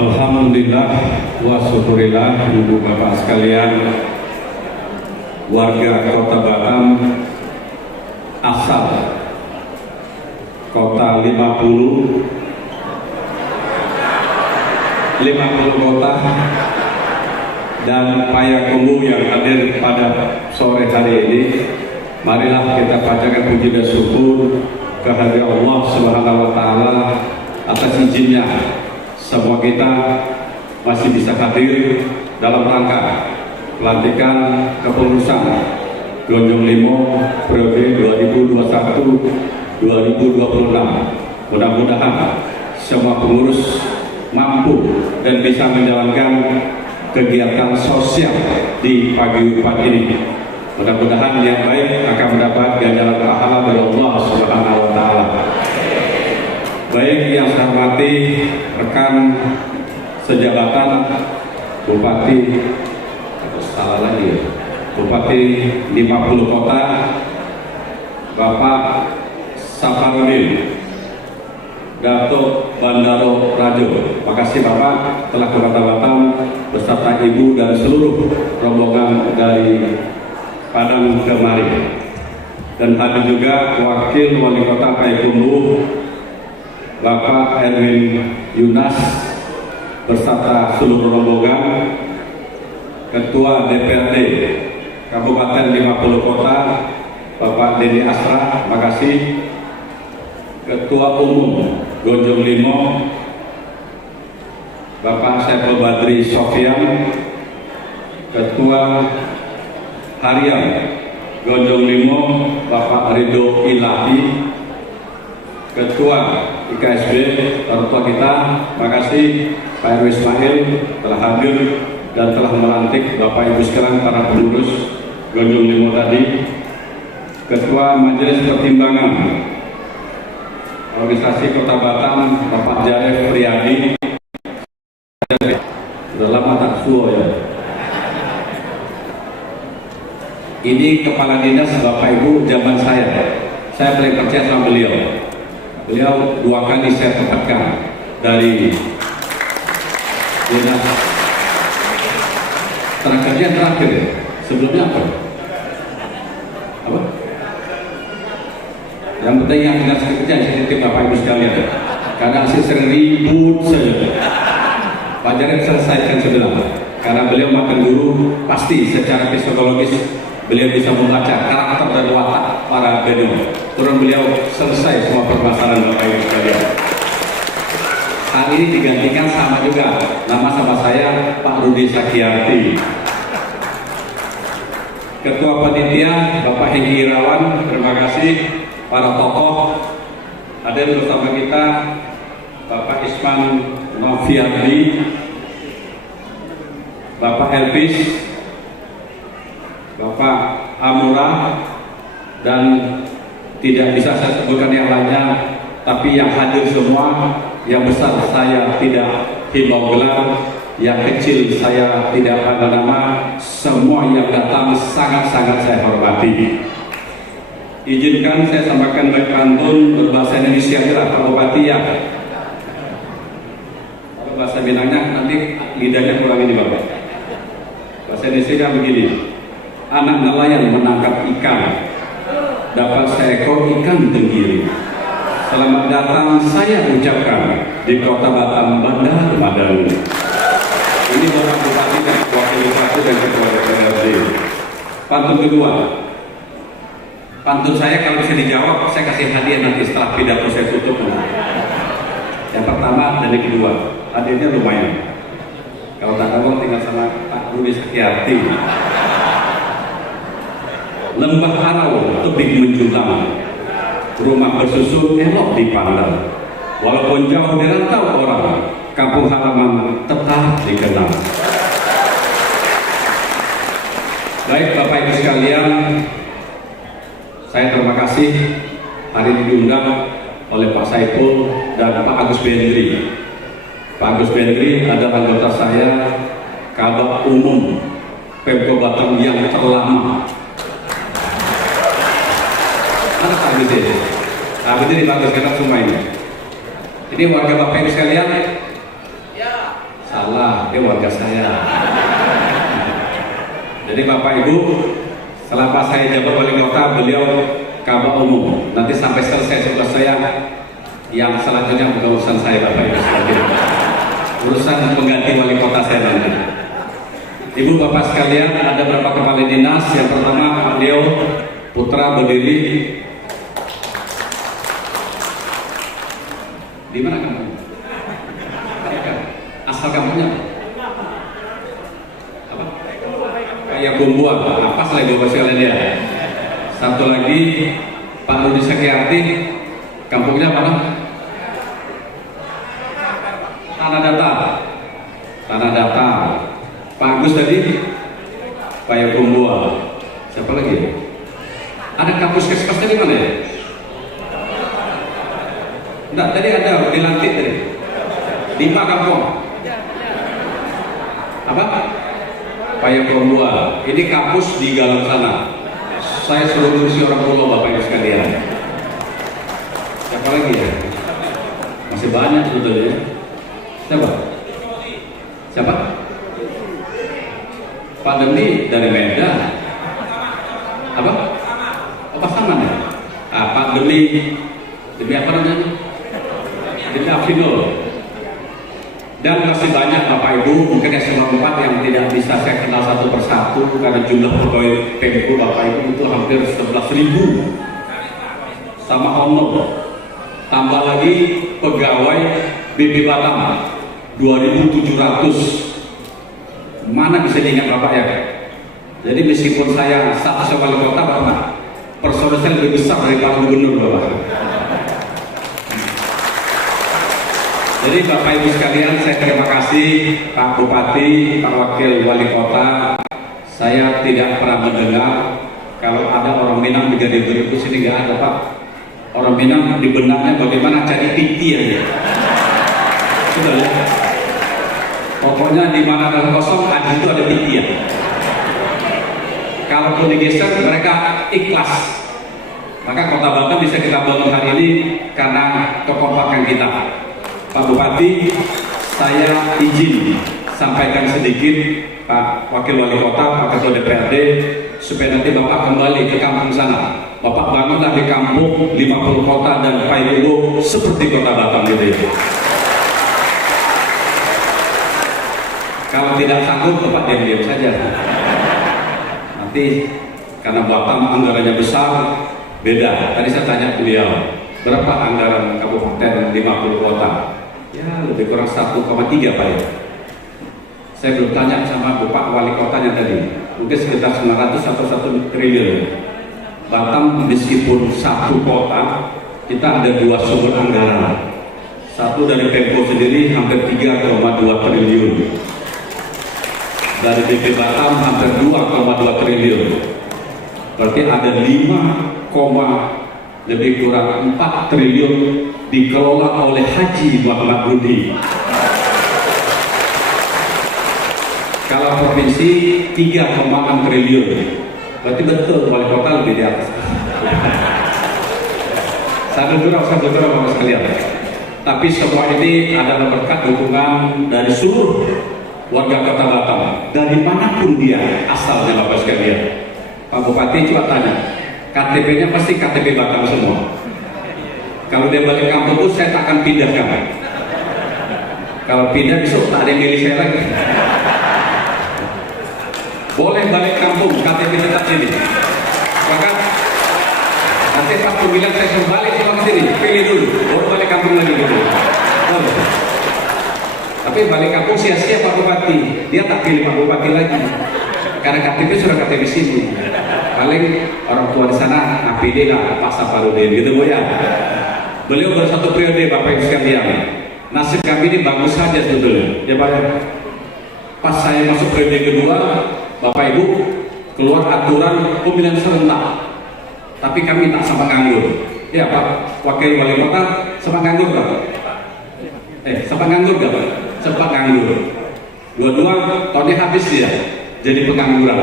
Alhamdulillah wa syukurillah, ibu bapak sekalian, warga Kota Batam asal kota 50 kota dan Payakumbuh yang hadir pada sore hari ini. Marilah kita panjatkan puji dan syukur kehadirat Allah Subhanahu wa taala atas izinnya semua kita masih bisa hadir dalam rangka pelantikan kepengurusan Gonjong Limo periode 2021-2026. Mudah-mudahan semua pengurus mampu dan bisa menjalankan kegiatan sosial di paguyuban ini. Mudah-mudahan yang baik akan mendapat ganjaran pahala dari Allah Subhanahu wa taala. Baik yang saya hormati rekan sejabatan Bupati, salah lagi ya, Bupati 50 kota Bapak Safarudin Dato Bandaro Rajo. Makasih Bapak telah ke Kota Batam beserta Ibu dan seluruh rombongan dari Padang kemari. Dan hadir juga Wakil Wali Kota Payakumbuh Bapak Erwin Yunas beserta seluruh rombongan, Ketua DPRD Kabupaten 50 Kota Bapak Denny Asra, makasih. Ketua Umum Gonjong Limo Bapak Saiful Badri Sofyan, Ketua Harian Gonjong Limo Bapak Ridho Ilahi, Ketua IKSB tertua kita, makasih Pak Heru Ismail telah hadir dan telah melantik Bapak Ibu sekalian para pengurus Gonjong Limo tadi. Ketua Majelis Pertimbangan Organisasi Kota Batam Bapak Jaref Priyadi, sudah lama tak suo ya. Ini kepala dinas Bapak Ibu zaman saya paling percaya sama beliau. Beliau 2 kali saya tempatkan dari dinas terakhir sebelumnya apa? Yang penting yang dinas kerja sedikit Bapak Ibu sekalian, karena hasil sering ribut saja. Pak Jaref selesaikan sebelah, karena beliau makan guru pasti secara psikologis beliau bisa membaca karakter dan watak para beliau. Turun beliau selesai semua permasalahan Bapak Ibu sekalian. Hari ini digantikan sama juga nama sama saya Pak Rudi Sakyarti. Ketua Panitia Bapak Hengki Irawan, terima kasih. Para tokoh hadir bersama kita, Bapak Isman Noviardi, Bapak Elvis, Bapak Amura, dan tidak bisa saya sebutkan yang lainnya, tapi yang hadir semua, yang besar saya tidak himbau gelar, yang kecil saya tidak panggil nama, semua yang datang sangat-sangat saya hormati. Izinkan saya sampaikan baik pantun berbahasa Indonesia Pak Bupati ya. Kalau bahasa Minangnya nanti lidahnya kurang ini Bapak. Bahasa Indonesia begini. Anak nelayan menangkap ikan, dapat seekor ikan tenggiri. Selamat datang saya ucapkan di Kota Batam Bandar Madani. Ini Bapak Bupati dan Wakil Bupati dan Ketua DPRD. Pantun kedua. Pantun saya kalau bisa dijawab, saya kasih hadiah nanti setelah pidato saya tutup. Yang pertama dan yang kedua, hadiahnya lumayan. Kalau tak tahu tinggal sama Pak Rudi Sakyarti. Lembah Harau tebing menjulang, rumah bersusun elok dipandang. Walaupun jauh dirantau orang, kampung halaman tetap dikenal. Baik Bapak Ibu sekalian, saya terima kasih hari ini diundang oleh Pak Saiful dan Pak Agus Bendri. Pak Agus Bendri adalah anggota saya Kabak Umum Pemko Batam yang terlama. Mana Pak Gede? Pak Gede dibanggakan semua ini. Ini warga Bapak Ibu sekalian? Ya. Salah, dia warga saya. Jadi Bapak Ibu, selama saya jabat wali kota, beliau kabak umum. Nanti sampai selesai tugas saya, yang selanjutnya bukan urusan saya Bapak Ibu sekalian. Urusan pengganti wali kota saya nanti. Ibu Bapak sekalian, ada beberapa kepala dinas. Yang pertama Pak Leo Putra berdiri. Di mana kamu? Asal kamunya apa? Kayak Bumbuang, apa lagi Bapak sekalian dia? Satu lagi Pak Rudi Sakyarti, kampungnya mana? Tanah Datar. Tanah Datar. Pak Agus tadi Pak Bumbuang. Siapa lagi? Ada kampus Keskesnya di mana ya? Enggak, tadi ada dilantik tadi. 5 kampung. Apa? Payakumbuh. Ini kampus di Galang sana. Saya suruh ngurusi orang pulau Bapak Ibu sekalian. Siapa lagi ya? Masih banyak sebetulnya. Siapa? Siapa? Pak Dendi dari Medan. Apa? Oh, pasangan ya? Pak Dendi. Demi apa namanya? Demi Afino. Dan masih banyak Bapak Ibu, mungkin eselon 4 yang tidak bisa saya kenal satu persatu karena jumlah pegawai Pemko Bapak Ibu itu hampir 11.000 sama honor. Tambah lagi pegawai BP Batam 2.700. Mana bisa diingat Bapak ya? Jadi meskipun saya statusnya wali kota, Bapak, personel saya lebih besar daripada gubernur Bapak. Jadi Bapak Ibu sekalian, saya terima kasih Pak Bupati, Pak Wakil Wali Kota. Saya tidak pernah mendengar kalau ada orang Minang 3.000 sini, nggak ada Pak. Orang Minang di benaknya bagaimana cari titi aja. Sudah ya. Pokoknya di mana ada kosong, ada itu ada titi ya. Kalau digeser mereka ikhlas. Maka Kota Batam bisa kita bangun hari ini karena kekompakan kita. Pak Bupati, saya izin sampaikan sedikit Pak Wakil Wali Kota, Pak Ketua DPRD, supaya nanti Bapak kembali ke kampung sana. Bapak bangunlah di kampung 50 kota dan Pak Ibu seperti Kota Batam gitu ya. Kalau tidak sanggup, Bapak diam-diam saja. Nanti karena Batam anggarannya besar, beda. Tadi saya tanya beliau, berapa anggaran kabupaten 50 kota? Ya lebih kurang 1,3 Pak ya. Saya belum tanya sama Bapak Wali Kotanya tadi, mungkin sekitar 900 atau 1 triliun. Batam meskipun satu kota, kita ada 2 sumber anggaran. Satu dari Pemko sendiri hampir 3,2 triliun. Dari BP Batam hampir 2,2 triliun. Berarti ada 5, lebih kurang 4 triliun dikelola oleh Haji Muhammad Rudi. Kalau provinsi 3,6 triliun. Berarti betul wali kota lebih di atas. Satu Bapak sekalian. Tapi semua ini adalah berkat dukungan dari seluruh warga Kota Batam, dari manapun dia asalnya Bapak sekalian. Pak Bupati coba tanya, KTP-nya pasti KTP Batam semua. Kalau dia balik kampung itu saya tak akan pindahkan. Kalau pindah besok tak ada yang milih saya lagi. Boleh balik kampung, KTP tetap ini. Maka nanti Pak bilang saya suruh balik ke sini, pilih dulu, baru balik kampung lagi gitu. Tapi balik kampung sia-sia Pak Bupati, dia tak pilih Pak Bupati lagi. Karena KTP sudah KTP sini. Paling orang tua di sana APD lah Pak Saparudin gitu Bu ya. Beliau baru 1 periode Bapak Ibu sekalian. Nasib kami ini bagus saja sebetulnya. Ya Pak. Pas saya masuk periode kedua, Bapak Ibu keluar aturan pemilihan serentak. Tapi kami tak sama nganggur. Ya Pak Wakil Wali Kota sama nganggur Pak. Sama nganggur gak Pak? Sempat nganggur. Dua-dua tahunnya habis dia. jadi pengangguran.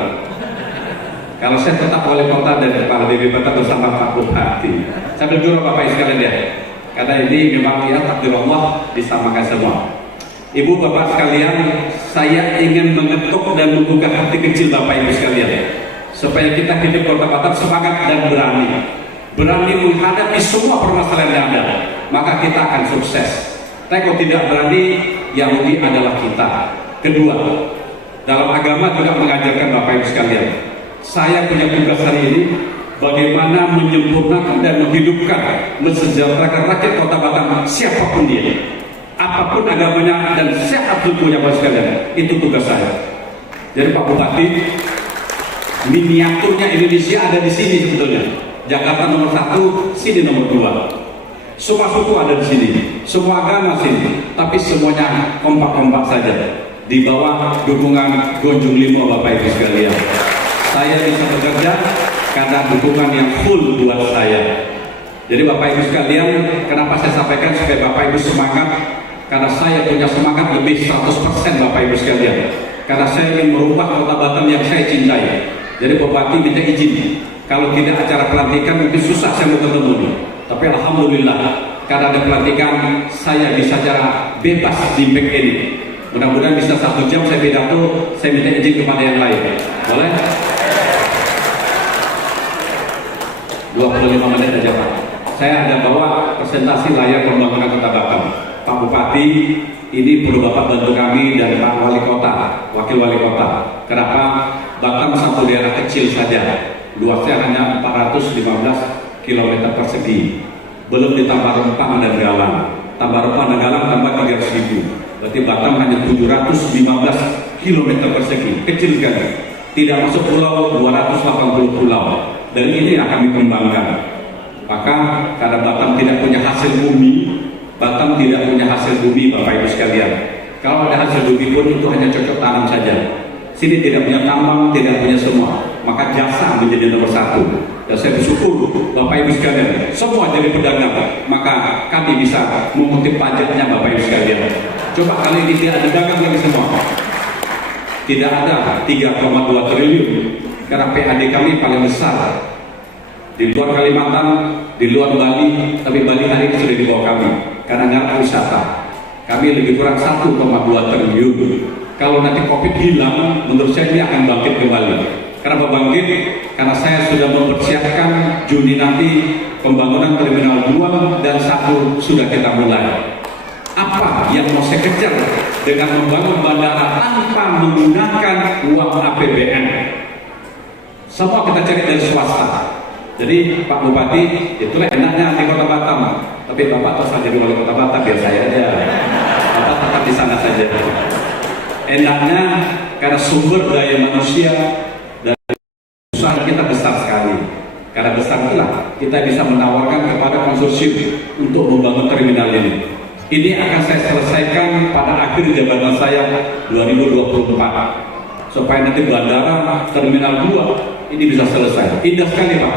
Kalau saya tetap wali kota dan kepala BPBD bersama Pak Bupati, sambil jujur Bapak Ibu sekalian ya, karena ini memang ya takdir Allah disamakan semua. Ibu Bapak sekalian, saya ingin mengetuk dan membuka hati kecil Bapak Ibu sekalian, supaya kita hidup Kota Batam semangat dan berani menghadapi semua permasalahan yang ada, maka kita akan sukses. Tapi kalau tidak berani, yang rugi adalah kita. Kedua, dalam agama juga mengajarkan Bapak Ibu sekalian, saya punya tugas hari ini bagaimana menyempurnakan dan menghidupkan, mensejahterakan rakyat Kota Batam siapapun dia, apapun agamanya dan siapapun punya Bapak sekalian, itu tugas saya. Jadi Pak Bupati, miniaturnya Indonesia ada di sini sebetulnya. Jakarta nomor 1, sini nomor 2. Semua suku ada di sini, semua agama sini, tapi semuanya kompak-kompak saja di bawah dukungan Gonjong Limo Bapak Ibu sekalian. Saya bisa bekerja karena dukungan yang full buat saya. Jadi Bapak Ibu sekalian, kenapa saya sampaikan supaya Bapak Ibu semangat? Karena saya punya semangat lebih 100% Bapak Ibu sekalian. Karena saya ingin merubah Kota Batam yang saya cintai. Jadi Bupati minta izin, kalau tidak acara pelantikan mungkin susah saya mau ketemu nih. Tapi Alhamdulillah, karena ada pelantikan, saya bisa secara bebas di back ini. Mudah-mudahan bisa 1 jam saya pidato, saya minta izin kepada yang lain. Boleh? 25 menit aja Pak. Saya ada bawa presentasi layar pembangunan Kota Batam. Pak Bupati, ini perlu Bapak bantu kami dan Pak Wali Kota, Wakil Wali Kota. Kenapa? Batam satu daerah kecil saja, luasnya hanya 415 km persegi, belum ditambah Rempang dan Galang. Tambah Rempang dan Galang tambah 300.000, berarti Batam hanya 715 km persegi, kecil sekali. Tidak masuk pulau, 280 pulau, dan ini akan dikembangkan. Maka karena Batam tidak punya hasil bumi, Batam tidak punya hasil bumi Bapak Ibu sekalian. Kalau ada hasil bumi pun itu hanya cocok tanam saja. Sini tidak punya tambang, tidak punya semua. Maka jasa menjadi nomor 1. Dan saya bersyukur Bapak Ibu sekalian, semua jadi pedagang, maka kami bisa mengutip pajaknya Bapak Ibu sekalian. Coba kali ini tidak ada dagang lagi semua. Tidak ada 3,2 triliun, karena PAD kami paling besar. Di luar Kalimantan, di luar Bali, tapi Bali hari ini sudah di bawah kami, karena nggak wisata. Kami lebih kurang 1,2 triliun. Kalau nanti COVID hilang, menurut saya ini akan bangkit kembali. Kenapa bangkit? Karena saya sudah mempersiapkan Juni nanti pembangunan Terminal 2 dan 1 sudah kita mulai. Apa yang mau saya kejar dengan membangun bandara tanpa menggunakan uang APBN? Semua kita cari dari swasta. Jadi Pak Bupati, itulah enaknya di Kota Batam. Tapi Bapak terus jadi wali Kota Batam, biar saya aja. Bapak tetap di sana saja. Enaknya karena sumber daya manusia dan usaha kita besar sekali. Karena besar itulah kita bisa menawarkan kepada konsorsium untuk membangun terminal ini. Ini akan saya selesaikan pada akhir jabatan saya 2024, supaya nanti bandara Terminal 2 ini bisa selesai. Indah sekali Pak.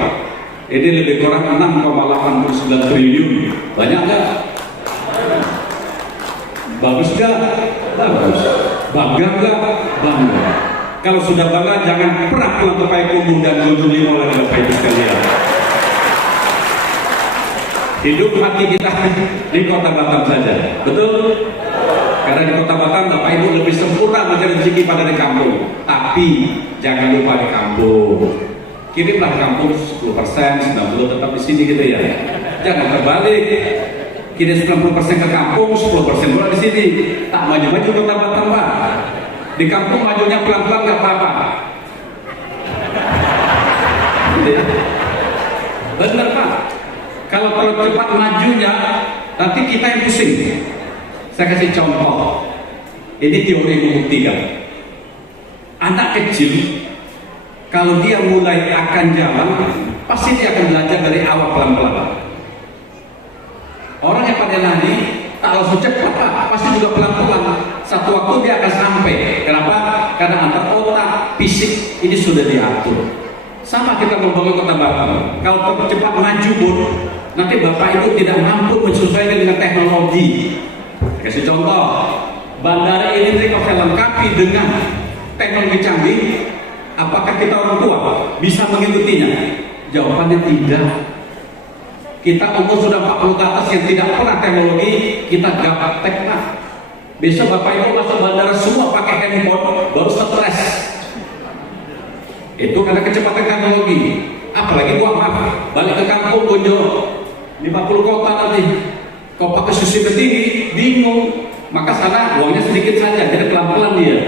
Ini lebih kurang 6,89 triliun. Banyak nggak? Bagus nggak? Bagus. Bangga nggak? Bangga. Kalau sudah bangga, jangan pernah pulang ke Payakumbuh dan Gonjong Limo lagi Bapak Ibu sekalian. Hidup mati kita di Kota Batam saja, betul? Karena di Kota Batam Bapak Ibu lebih sempurna mencari rezeki pada di kampung. Tapi jangan lupa di kampung. Kirimlah kampung 10%, 90% tetap di sini gitu ya. Jangan terbalik. Kirim 90% ke kampung, 10% pula di sini. Tak maju-maju Kota Batam Pak. Di kampung majunya pelan-pelan nggak apa-apa. Benar Pak. Kalau terlalu cepat majunya, nanti kita yang pusing. Saya kasih contoh. Ini teori yang membuktikan. Anak kecil, kalau dia mulai akan jalan, pasti dia akan belajar dari awal pelan-pelan. Orang yang pada lari, tak langsung cepat Pak, pasti juga pelan-pelan. Satu waktu dia akan sampai. Kenapa? Karena antar otak, fisik ini sudah diatur. Sama kita membangun Kota Batam. Kalau cepat maju pun, nanti Bapak Ibu tidak mampu menyesuaikan dengan teknologi. Kasih contoh, bandara ini kalau saya lengkapi dengan teknologi canggih, apakah kita orang tua bisa mengikutinya? Jawabannya tidak. Kita umur sudah 40 ke atas yang tidak pernah teknologi, kita gaptek lah. Besok Bapak Ibu masuk bandara semua pakai handphone, baru stres. Itu karena kecepatan teknologi. Apalagi gua maaf, balik ke kampung Bonjol 50 kota nanti, kau pakai susu tinggi, bingung. Maka sana uangnya sedikit saja, jadi pelan-pelan dia.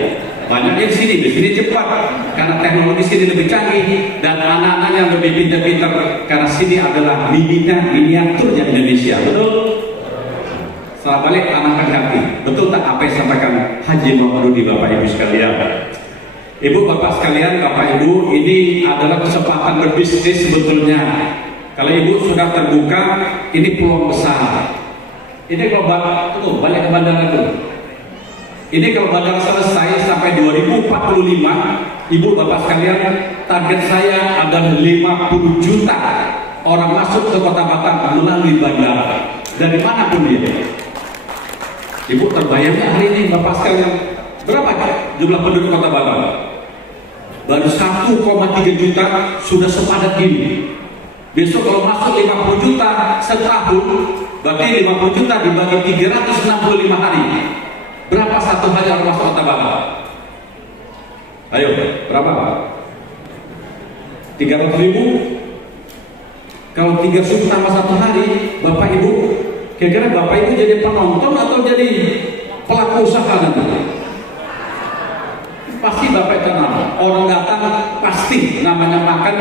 Banyaknya di sini cepat, karena teknologi sini lebih canggih dan anak-anaknya lebih pintar-pintar, karena sini adalah miniaturnya Indonesia, betul? Setelah balik anak hati, betul tak apa yang disampaikan Haji Muhammad Rudi, Bapak Ibu sekalian? Ibu Bapak sekalian, Bapak Ibu, ini adalah kesempatan berbisnis sebetulnya. Kalau Ibu sudah terbuka, ini peluang besar. Ini kalau balik ke bandara dulu. Ini kalau bandara selesai sampai 2045, Ibu Bapak sekalian, target saya adalah 50 juta orang masuk ke Kota Batam melalui bandara dari manapun dia. Ibu terbayangnya hari ini Bapak sekalian, berapa jumlah penduduk Kota Batam? Baru 1,3 juta sudah sepadat ini. Besok kalau masuk 50 juta setahun, berarti 50 juta dibagi 365 hari. Berapa satu hari orang masuk Kota Batam? Ayo, berapa Pak? 300.000? Kalau 300 tambah satu hari, Bapak Ibu, kira-kira Bapak Ibu jadi penonton atau jadi pelaku usaha nanti? Pasti Bapak tenang, orang datang pasti namanya makan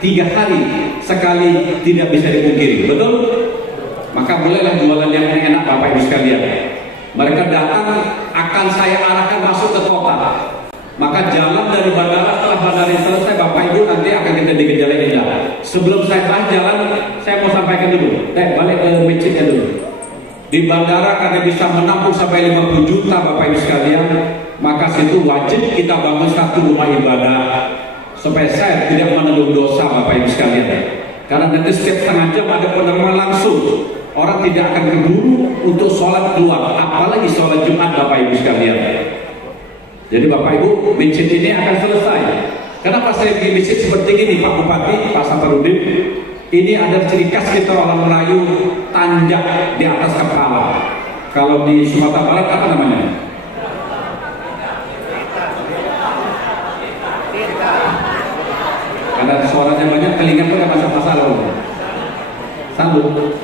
3 hari sekali, tidak bisa dipungkiri, betul? Maka bolehlah jualan yang enak Bapak Ibu sekalian. Mereka datang akan saya arahkan masuk ke kota. Maka jalan dari bandara, setelah bandara selesai Bapak Ibu nanti akan kita di Gejala Indah. Sebelum saya bahas jalan, saya mau sampaikan dulu. Balik ke masjidnya dulu. Di bandara karena bisa menampung sampai 50 juta Bapak Ibu sekalian, maka situ wajib kita bangun satu rumah ibadah supaya saya tidak menanggung dosa Bapak Ibu sekalian. Karena nanti setiap setengah jam ada penerangan langsung. Orang tidak akan keburu untuk sholat keluar, apalagi sholat Jumat Bapak Ibu sekalian. Jadi Bapak Ibu, masjid ini akan selesai. Kenapa saya bikin masjid seperti ini Pak Bupati, Pak Safarudin? Ini ada ciri khas kita orang Melayu, tanjak di atas kepala. Kalau di Sumatera Barat apa namanya? Karena suaranya banyak, telinga pun ada masalah. Sambung.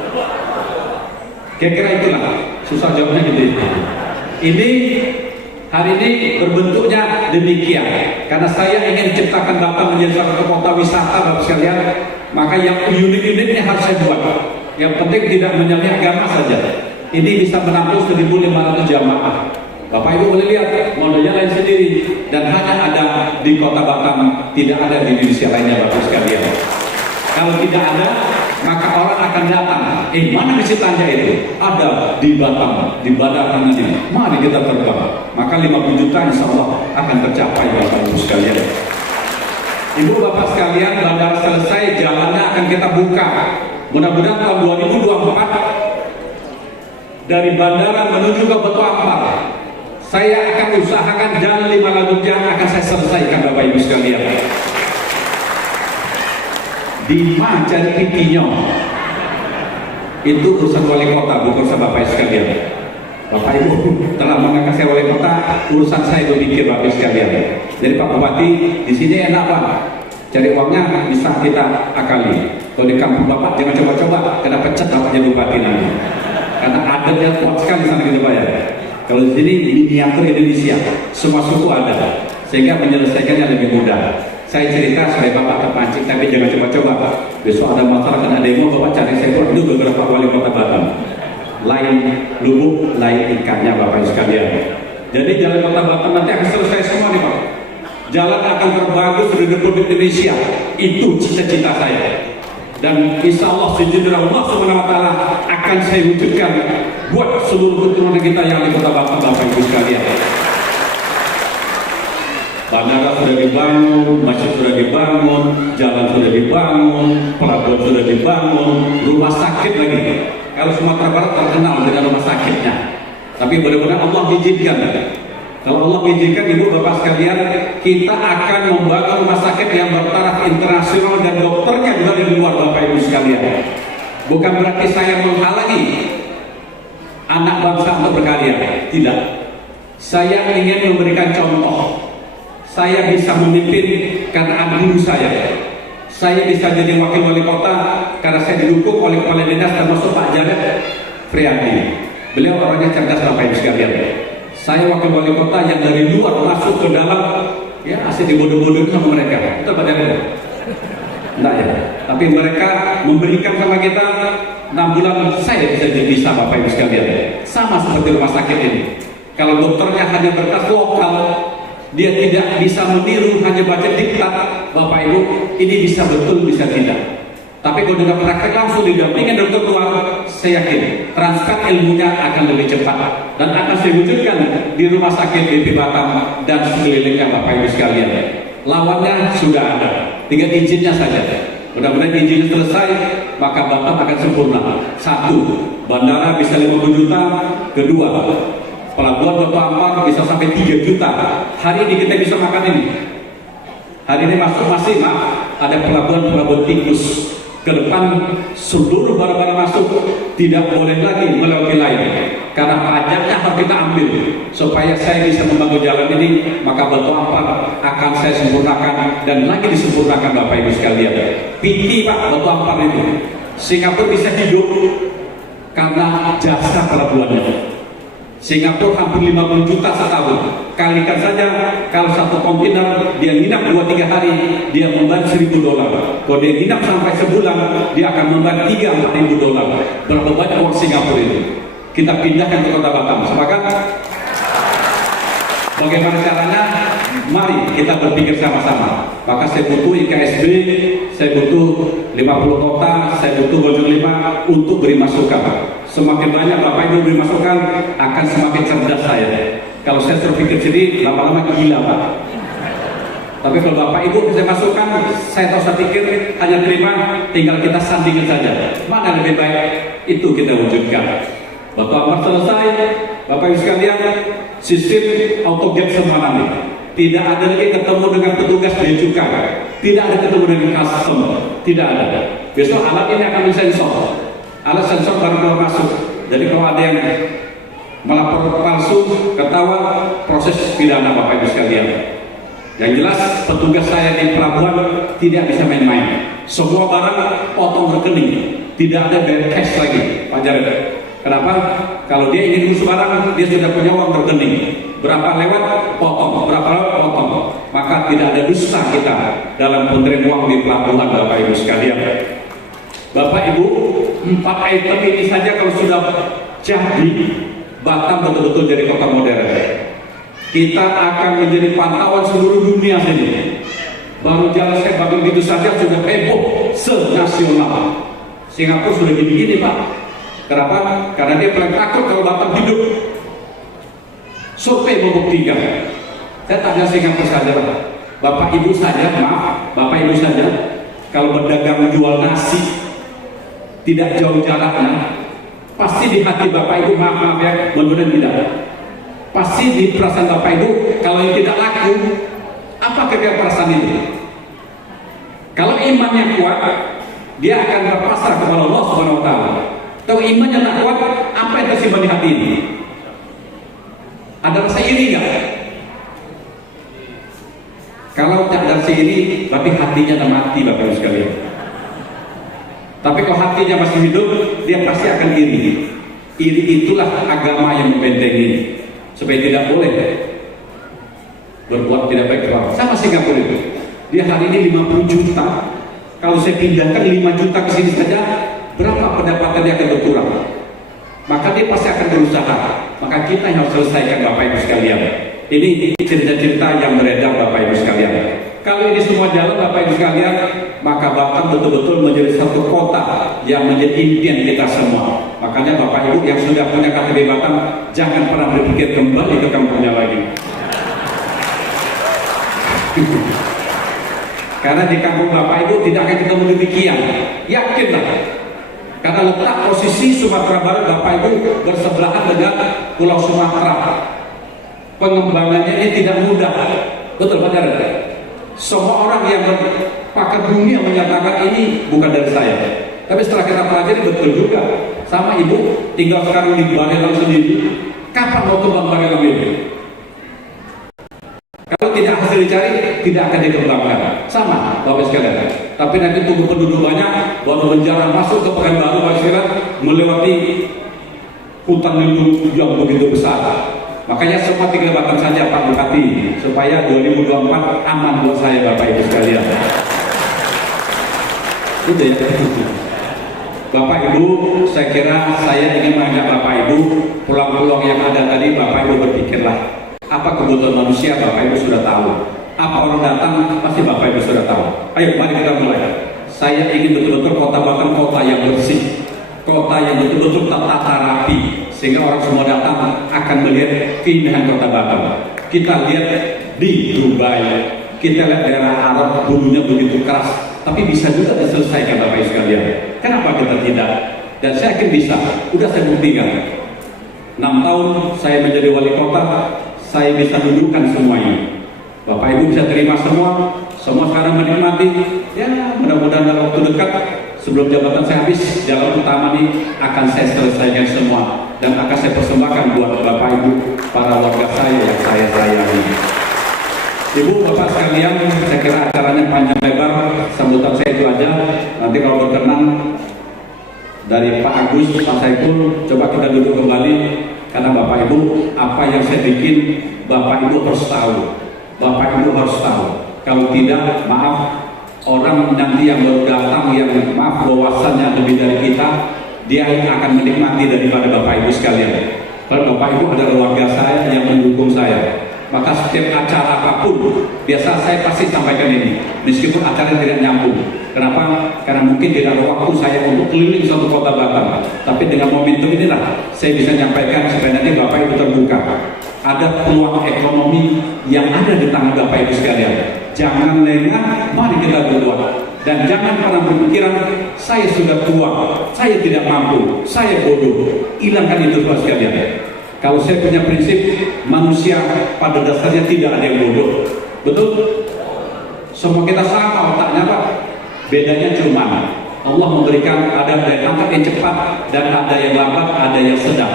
Kira-kira itulah, susah jawabnya gitu. Ini hari ini berbentuknya demikian. Karena saya ingin ciptakan Batam menjadi satu kota wisata Bapak sekalian. Maka yang unik-uniknya harus saya buat. Yang penting tidak menyalahi agama saja. Ini bisa menampung 1.500 jamaah. Bapak Ibu boleh lihat, modelnya lain sendiri. Dan hanya ada di Kota Batam, tidak ada di Indonesia lainnya Bapak sekalian. Kalau tidak ada, maka orang akan datang. Mana masjid Tanjak itu? Ada di Batam, di Bandar Tanjung. Mari kita terbang. Maka 50 juta insya Allah akan tercapai Bapak Ibu sekalian. Ibu Bapak sekalian, bandara selesai, jalannya akan kita buka. Mudah-mudahan tahun 2024 dari bandara menuju ke Batu Ampar, saya akan usahakan jalan 500 jam akan saya selesaikan Bapak Ibu sekalian. Di Majan Pitinyo itu urusan wali kota, bukan urusan Bapak Ibu sekalian. Bapak Ibu telah mengangkat saya wali kota, urusan saya berpikir Bapak Ibu sekalian. Jadi Pak Bupati di sini enak Pak, cari uangnya bisa kita akali. Kalau di kampung Bapak jangan coba-coba, kena pecat Bapak jadi bupati nanti. Karena adatnya kuat sekali sana gitu Pak ya. Kalau di sini miniatur Indonesia, semua suku ada, sehingga menyelesaikannya lebih mudah. Saya cerita supaya Bapak terpancing, tapi jangan coba-coba Pak. Besok ada masalah kena demo, Bapak cari saya itu beberapa wali kota Batam. Lain lubuk, lain ikannya Bapak sekalian. Jadi jalan Kota Batam nanti akan selesai semua nih Pak. Jalan akan terbagus di Republik Indonesia. Itu cita-cita saya. Dan insya Allah sejujurnya Allah SWT akan saya wujudkan buat seluruh keturunan kita yang di Kota Batam Bapak Ibu sekalian. Bandara sudah dibangun, masjid sudah dibangun, jalan sudah dibangun, pelabuhan sudah dibangun, rumah sakit lagi. Kalau Sumatera Barat terkenal dengan rumah sakitnya. Tapi mudah-mudahan Allah izinkan Kalau Allah mengizinkan ibu bapak sekalian, kita akan membangun rumah sakit yang bertaraf internasional dan dokternya juga dari luar bapak ibu sekalian. Bukan berarti saya menghalangi anak bangsa untuk berkarya, tidak. Saya ingin memberikan contoh. Saya bisa memimpin karena anak guru saya. Saya bisa jadi wakil wali kota karena saya didukung oleh kepala dinas termasuk Pak Janet Prianti. Beliau orangnya cerdas bapak ibu sekalian. Saya wakil wali kota yang dari luar masuk ke dalam, ya asik dibodoh-bodohin sama mereka. Itu Pak Janet. Enggak ya. Tapi mereka memberikan sama kita 6 bulan saya bisa bapak ibu sekalian. Sama seperti rumah sakit ini. Kalau dokternya hanya berkas lokal, dia tidak bisa meniru hanya baca diktat, bapak ibu, ini bisa betul bisa tidak. Tapi kalau dengan praktek langsung didampingin dokter luar, saya yakin transfer ilmunya akan lebih cepat dan akan saya wujudkan di rumah sakit BP Batam dan sekelilingnya bapak ibu sekalian. Lawannya sudah ada, tinggal izinnya saja. Mudah-mudahan izinnya selesai, maka Batam akan sempurna. 1, bandara bisa 50 juta. 2, pelabuhan Batu Ampar bisa sampai 3 juta. Hari ini kita bisa makan ini. Hari ini masih ada pelabuhan tikus. Ke depan seluruh barang-barang masuk tidak boleh lagi melewati lain karena pajaknya harus kita ambil supaya saya bisa membangun jalan ini. Maka Batu Ampar akan saya sempurnakan dan lagi disempurnakan bapak ibu sekalian. PT Pak Batu Ampar itu Singapura bisa hidup karena jasa pelabuhannya. Singapura hampir 50 juta setahun. Kalikan saja kalau satu kontainer dia nginap 2-3 hari, dia membayar $1.000. Kalau dia nginap sampai sebulan, dia akan membayar $3.000-4.000. Berapa banyak uang Singapura itu? Kita pindahkan ke kota Batam. Sepakat? Bagaimana caranya? Mari kita berpikir sama-sama. Maka saya butuh IKSB, saya butuh 50 kota, saya butuh Bojong 5 untuk beri masukan. Semakin banyak bapak ibu beri masukan, akan semakin cerdas saya. Kalau saya berpikir sendiri, lama-lama gila Pak. Tapi kalau bapak ibu saya masukkan, saya tahu saya pikir hanya terima, tinggal kita sandingkan saja. Mana lebih baik? Itu kita wujudkan. Batu Ampar selesai, bapak ibu sekalian, sistem autogate semua nanti. Tidak ada lagi ketemu dengan petugas bea cukai, tidak ada ketemu dengan customer, tidak ada. Besok alat ini akan disensor. Alat sensor baru keluar masuk. Jadi kalau ada yang melapor palsu, ketahuan, proses pidana bapak ibu sekalian. Yang jelas petugas saya di pelabuhan tidak bisa main-main. Semua barang potong rekening, tidak ada bayar cash lagi, Pak Jared. Kenapa? Kalau dia ingin ngurus barang, dia sudah punya uang rekening. Berapa lewat, potong. Berapa lewat, potong. Maka tidak ada dusta kita dalam pemberian uang di pelabuhan bapak ibu sekalian. Bapak ibu, 4 item ini saja kalau sudah jadi, Batam betul-betul jadi kota modern. Kita akan menjadi pantauan seluruh dunia sini. Baru jalan saya bangun gitu saja sudah heboh se-nasional. Singapura sudah gini-gini Pak. Kenapa? Karena dia paling takut kalau Batam hidup. Survei membuktikan. Saya tanya Singapura saja Pak. Bapak ibu saja, maaf, Bapak ibu saja, kalau berdagang menjual nasi tidak jauh jaraknya, pasti di hati bapak ibu, maaf ya, mudah-mudahan tidak. Pasti di perasaan bapak ibu, kalau yang tidak laku, apa kira-kira perasaan itu? Kalau imannya kuat, dia akan berpasrah kepada Allah Subhanahu Wa Taala. Kalau imannya tak kuat, apa yang tersimpan di hati ini? Ada rasa iri nggak? Kalau tak ada rasa iri, berarti hatinya tak mati bapak ibu sekalian. Tapi kalau hatinya masih hidup, dia pasti akan iri. Iri itulah agama yang membentengi, supaya tidak boleh berbuat tidak baik kepada. Sama Singapura itu, dia hari ini 50 juta. Kalau saya pindahkan 5 juta ke sini saja, berapa pendapatan dia akan berkurang? Maka dia pasti akan berusaha. Maka kita yang harus selesaikan bapak ibu sekalian. Ini cerita-cerita yang beredar bapak ibu sekalian. Kalau ini semua jalan bapak ibu sekalian, maka Batam betul-betul menjadi satu kota yang menjadi impian kita semua. Makanya bapak ibu yang sudah punya KTP Batam, jangan pernah berpikir kembali ke kampungnya lagi. Karena di kampung bapak ibu tidak akan ketemu demikian. Yakinlah. Karena letak posisi Sumatera Barat bapak ibu bersebelahan dengan Pulau Sumatera. pengembangannya ini tidak mudah. Betul Pak Jarod? Semua orang yang pakar dunia menyatakan ini bukan dari saya. Tapi setelah kita pelajari betul juga. Sama ibu tinggal sekarang di Barelang sendiri. Kapan mau kembang Barelang ini? Kalau tidak hasil dicari, tidak akan dikembangkan. Sama Bapak sekalian. Tapi nanti tunggu penduduk banyak, baru berjalan masuk ke Pekanbaru Bapak sekalian, melewati hutan lindung yang begitu besar. Makanya semua tinggal batang saja Pak Bupati, supaya 2024 aman buat saya Bapak Ibu sekalian. Itu ya. Bapak Ibu, saya kira saya ingin mengajak Bapak Ibu, pulang-pulang yang ada tadi Bapak Ibu berpikirlah, apa kebutuhan manusia Bapak Ibu sudah tahu. Apa orang datang pasti Bapak Ibu sudah tahu. Ayo mari kita mulai. Saya ingin betul-betul kota Batam kota yang bersih, kota yang betul-betul tertata rapi, sehingga orang semua datang akan melihat keindahan kota Batam. Kita lihat di Dubai, kita lihat daerah Arab bulunya begitu keras, tapi bisa juga diselesaikan Bapak Ibu sekalian. Kenapa kita tidak? Dan saya yakin bisa. Udah saya buktikan. 6 tahun saya menjadi wali kota, saya bisa dudukkan semua ini. Bapak Ibu bisa terima semua sekarang menikmati. Ya mudah-mudahan dalam waktu dekat sebelum jabatan saya habis, jalan utama ini akan saya selesaikan semua dan akan saya persembahkan buat Bapak Ibu, para warga saya yang saya sayangi. Ibu Bapak sekalian, saya kira acaranya panjang lebar, sambutan saya itu aja. Nanti kalau berkenan dari Pak Agus, Pak Saiful, coba kita duduk kembali. Karena Bapak Ibu, apa yang saya bikin, Bapak Ibu harus tahu. Bapak Ibu harus tahu. Kalau tidak, maaf, orang nanti yang baru datang, yang maaf wawasannya lebih dari kita, dia akan menikmati daripada Bapak Ibu sekalian. Kalau Bapak Ibu ada keluarga saya yang mendukung saya, maka setiap acara apapun, biasa saya pasti sampaikan ini, meskipun acara tidak nyambung. Kenapa? Karena mungkin tidak ada waktu saya untuk keliling suatu kota Batam. Tapi dengan momentum inilah saya bisa menyampaikan supaya nanti Bapak Ibu terbuka. Ada peluang ekonomi yang ada di tangan Bapak Ibu sekalian. Jangan lengah, mari kita berbuat. Dan jangan pernah berpikiran, saya sudah tua, saya tidak mampu, saya bodoh. Hilangkan itu Bapak sekalian. Kalau saya punya prinsip, manusia pada dasarnya tidak ada yang bodoh. Betul? Semua kita sama otaknya Pak. Bedanya cuma Allah memberikan ada daya tangkap yang cepat dan ada yang lambat, ada yang sedang.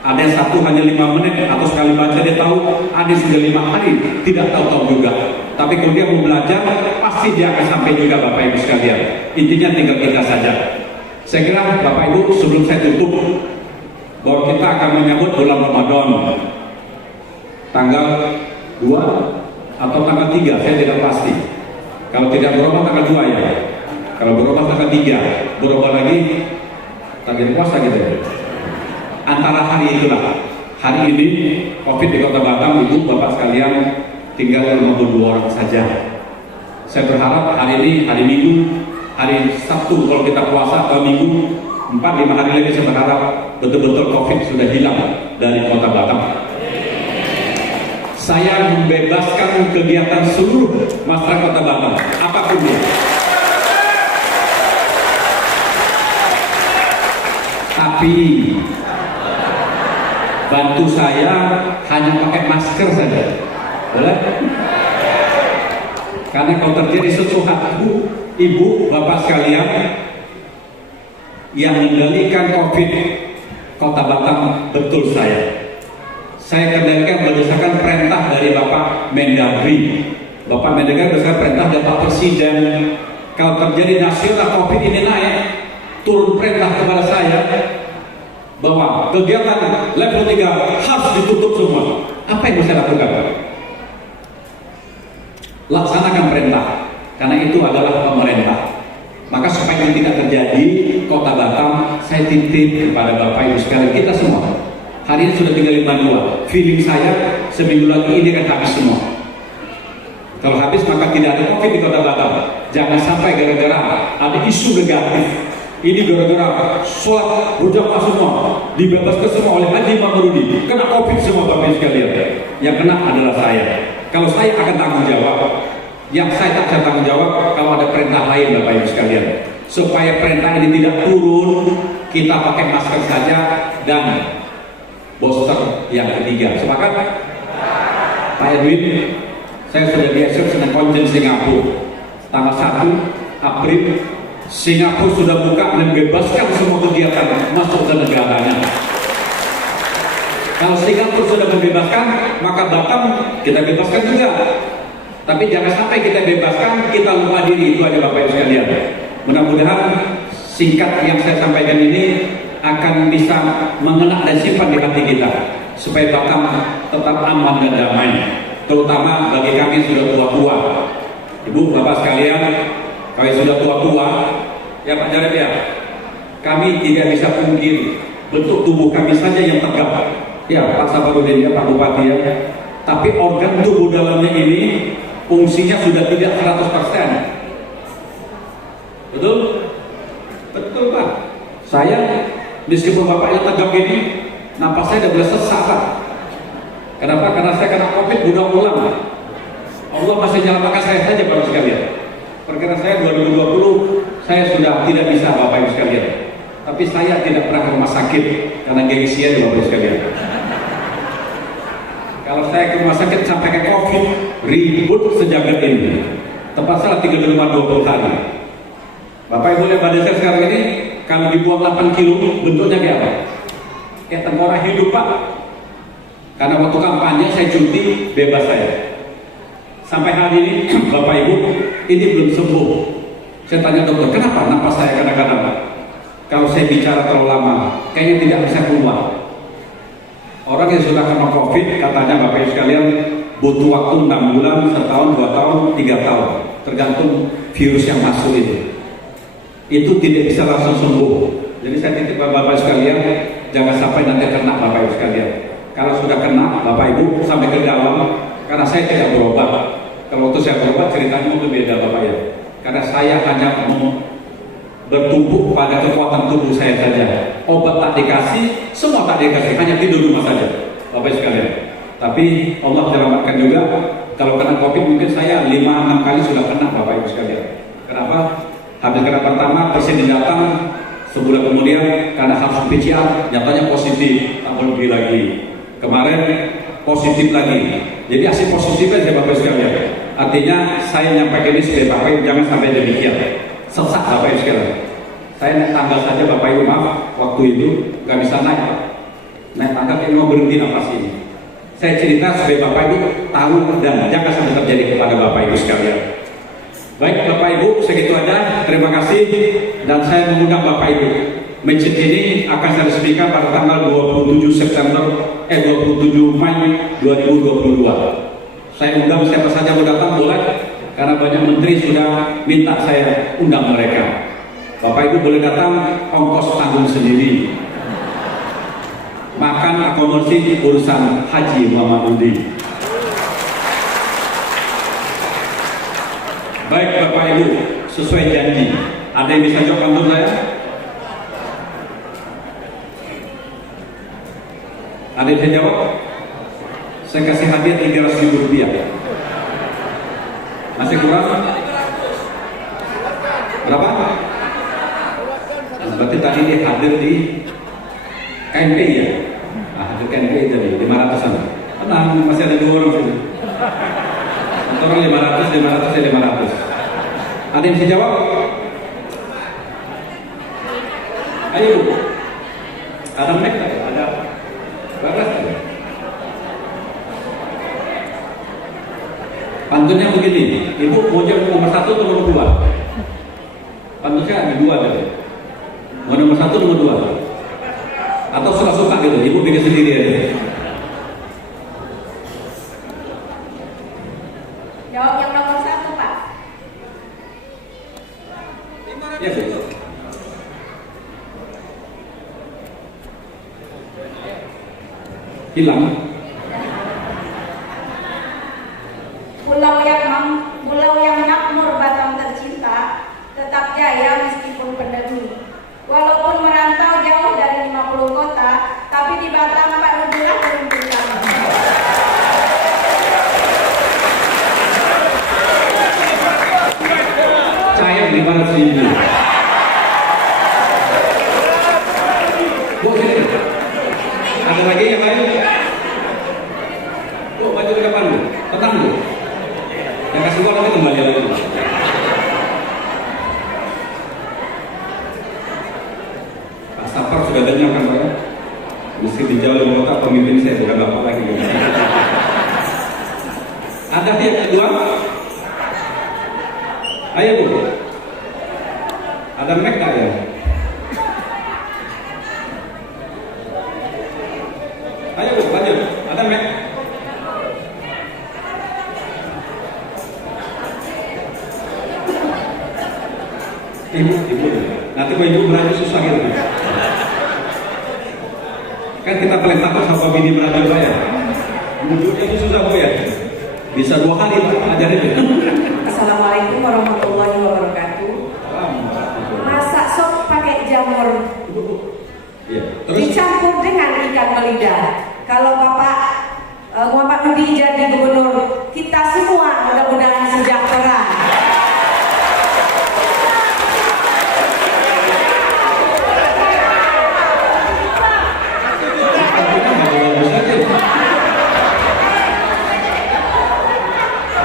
Ada yang satu hanya 5 menit atau sekali baca dia tahu, ada yang sudah 5 hari tidak tahu juga. Tapi kalau dia mau belajar, pasti dia akan sampai juga Bapak Ibu sekalian. Intinya tinggal kita saja. Saya kira Bapak Ibu sebelum saya tutup, bahwa kita akan menyambut bulan Ramadan tanggal 2 atau tanggal 3, saya tidak pasti. Kalau tidak berubah tanggal 2 ya. Kalau berubah tanggal 3, berubah lagi tanggal puasa gitu ya. Antara hari itulah. Hari ini Covid di Kota Batam, Ibu Bapak sekalian, tinggal 52 orang saja. Saya berharap hari ini, hari Minggu, hari Sabtu kalau kita puasa atau Minggu, 4-5 hari lagi saya berharap betul-betul Covid sudah hilang dari Kota Batam. Saya membebaskan kegiatan seluruh masyarakat Kota Batam, apapun dia. Tapi bantu saya hanya pakai masker saja, boleh? Karena kalau terjadi sesuatu, Ibu, Bapak sekalian, yang mengendalikan COVID Kota Batam betul saya. Saya kendalikan berdasarkan perintah dari Bapak Mendagri. Bapak Mendagri berdasarkan perintah dari Bapak Presiden. Kalau terjadi nasional COVID ini naik, turun perintah kepada saya bahwa kegiatan level 3 harus ditutup semua. Apa yang bisa lakukan? Laksanakan perintah, karena itu adalah pemerintah. Maka supaya ini tidak terjadi, Kota Batam, saya titip kepada Bapak Ibu sekalian, kita semua. Hari ini sudah tinggal 52. Feeling saya seminggu lagi ini akan habis semua. Kalau habis maka tidak ada COVID di Kota Batam. Jangan sampai gara-gara ada isu negatif. Ini gara-gara sholat berjamaah semua dibebaskan semua oleh Haji Mabrudi. Kena COVID semua Bapak Ibu sekalian. Yang kena adalah saya. Kalau saya akan tanggung jawab. Yang saya tak bisa tanggung jawab kalau ada perintah lain Bapak Ibu sekalian. Supaya perintah ini tidak turun, kita pakai masker saja dan booster yang ketiga. Sepakat? Pak Edwin, saya sudah diajak dengan konjen Singapura. Tanggal 1 April, Singapura sudah buka dan bebaskan semua kegiatan masuk ke negaranya. Kalau Singapura sudah membebaskan, maka Batam kita bebaskan juga. Tapi jangan sampai kita bebaskan, kita lupa diri. Itu aja Bapak Ibu sekalian. Mudah-mudahan singkat yang saya sampaikan ini akan bisa mengena dan simpan di hati kita, supaya Batam tetap aman dan damai. Terutama bagi kami sudah tua-tua. Ibu, Bapak sekalian, kami sudah tua-tua, ya Pak Jarod ya, kami tidak bisa pungkiri bentuk tubuh kami saja yang tegap. Ya Pak Sabarudin ya, Pak Bupati ya, tapi organ tubuh dalamnya ini fungsinya sudah tidak 100%. Betul? Betul Pak. Saya meskipun Bapak yang tegap ini, napas saya udah boleh sesak Pak. Kenapa? Karena saya kena COVID berulang-ulang. Allah masih nyelamatkan saya saja Bapak sekalian. Perkiraan saya 2020 saya sudah tidak bisa Bapak Ibu sekalian. Tapi saya tidak pernah ke rumah sakit karena gengsi aja Bapak Ibu sekalian. Kalau saya ke rumah sakit sampai ke COVID, ribut sejagat ini. Tepat salah 3 di rumah 20 hari. Bapak Ibu lihat badan saya sekarang ini, kalau dibuang 8 kilo, bentuknya kayak apa? Kayak tengkorak hidup Pak. Karena waktu kampanye saya cuti, bebas saya. Sampai hari ini, Bapak Ibu, ini belum sembuh. Saya tanya dokter, kenapa napas saya kadang-kadang Pak? Kalau saya bicara terlalu lama, kayaknya tidak bisa keluar. Orang yang sudah kena COVID, katanya Bapak Ibu sekalian, butuh waktu 6 bulan, 1 tahun, 2 tahun, 3 tahun. Tergantung virus yang masuk itu. Itu tidak bisa langsung sembuh. Jadi saya titip Bapak Ibu sekalian, jangan sampai nanti kena Bapak Ibu sekalian. Kalau sudah kena, Bapak Ibu sampai ke dalam, karena saya tidak berobat. Kalau waktu saya berobat ceritanya mungkin beda Bapak ya. Karena saya hanya bertumbuh pada kekuatan tubuh saya saja. Obat tak dikasih, semua tak dikasih, hanya tidur rumah saja Bapak sekalian. Tapi Allah selamatkan juga. Kalau kena COVID mungkin saya 5-6 kali sudah kena Bapak Ibu sekalian. Kenapa? Habis kena pertama, presiden datang, sebulan kemudian karena harus PCR, nyatanya positif, tak boleh pergi lagi. Kemarin positif lagi. Jadi hasil positifnya saya Bapak sekalian. Artinya saya nyampaikan ini sebagai Bapak Ibu, jangan sampai demikian. Sesak Bapak Ibu sekalian. Saya naik tangga saja Bapak Ibu, maaf, waktu itu nggak bisa naik Pak. Naik tangga kayak mau berhenti nafas ini. Saya cerita supaya Bapak Ibu tahu dan jangan sampai terjadi kepada Bapak Ibu sekalian. Baik Bapak Ibu, segitu aja. Terima kasih dan saya mengundang Bapak Ibu. Masjid ini akan saya resmikan pada tanggal 27 Mei 2022. Saya undang siapa saja mau datang boleh, karena banyak menteri sudah minta saya undang mereka. Bapak Ibu boleh datang, ongkos tanggung sendiri. Makan akomodasi urusan Haji Muhammad Budi. Baik Bapak Ibu, sesuai janji. Ada yang bisa jawab pantun saya? Ada yang bisa jawab? Saya kasih hadiah Rp300.000. Masih kurang? Berapa? Berarti tadi dia hadir di KNP ya? Nah, hadir KNP jadi 500-an. Tenang, masih ada 2 orang sini. Orang 500, 500, 500. Ada yang bisa jawab? Ayo Bu. Ada mic tak? Ada. Bagus. Pantunnya begini, Ibu mau jawab nomor 1 atau nomor 2? Pantunnya ada 2 tadi. Mau nomor 1 nomor 2? Atau suka-suka gitu, Ibu bikin sendiri aja. Jawab yang nomor 1 Pak. Ya Bu. Hilang. Pulau yang makmur Batam tercinta tetap jaya meskipun pandemi. Walaupun merantau jauh dari 50 kota, tapi di Batam Pak Rudilah beruntun kami. Saya 500.000. Bu, sini. Ada lagi yang lain? badannya kan Pak. Mesti dijauh kota pemimpin saya bukan Bapak lagi. Ada yang kedua? Ayo Bu. Ada mic nggak ya? Ayo Bu, lanjut. Ada mic? Ibu. Nanti kalau ibu berantem susah gitu. Kan kita paling takut sama bini berantem Pak ya. Wujudnya itu susah Bu ya. Bisa 2 hari Pak, ajarin ya. Assalamualaikum warahmatullahi wabarakatuh. Masak sop pakai jamur Iya. Terus dicampur dengan ikan belida. Kalau Bapak Muhammad Rudi jadi gubernur, kita semua mudah-mudahan sejahtera.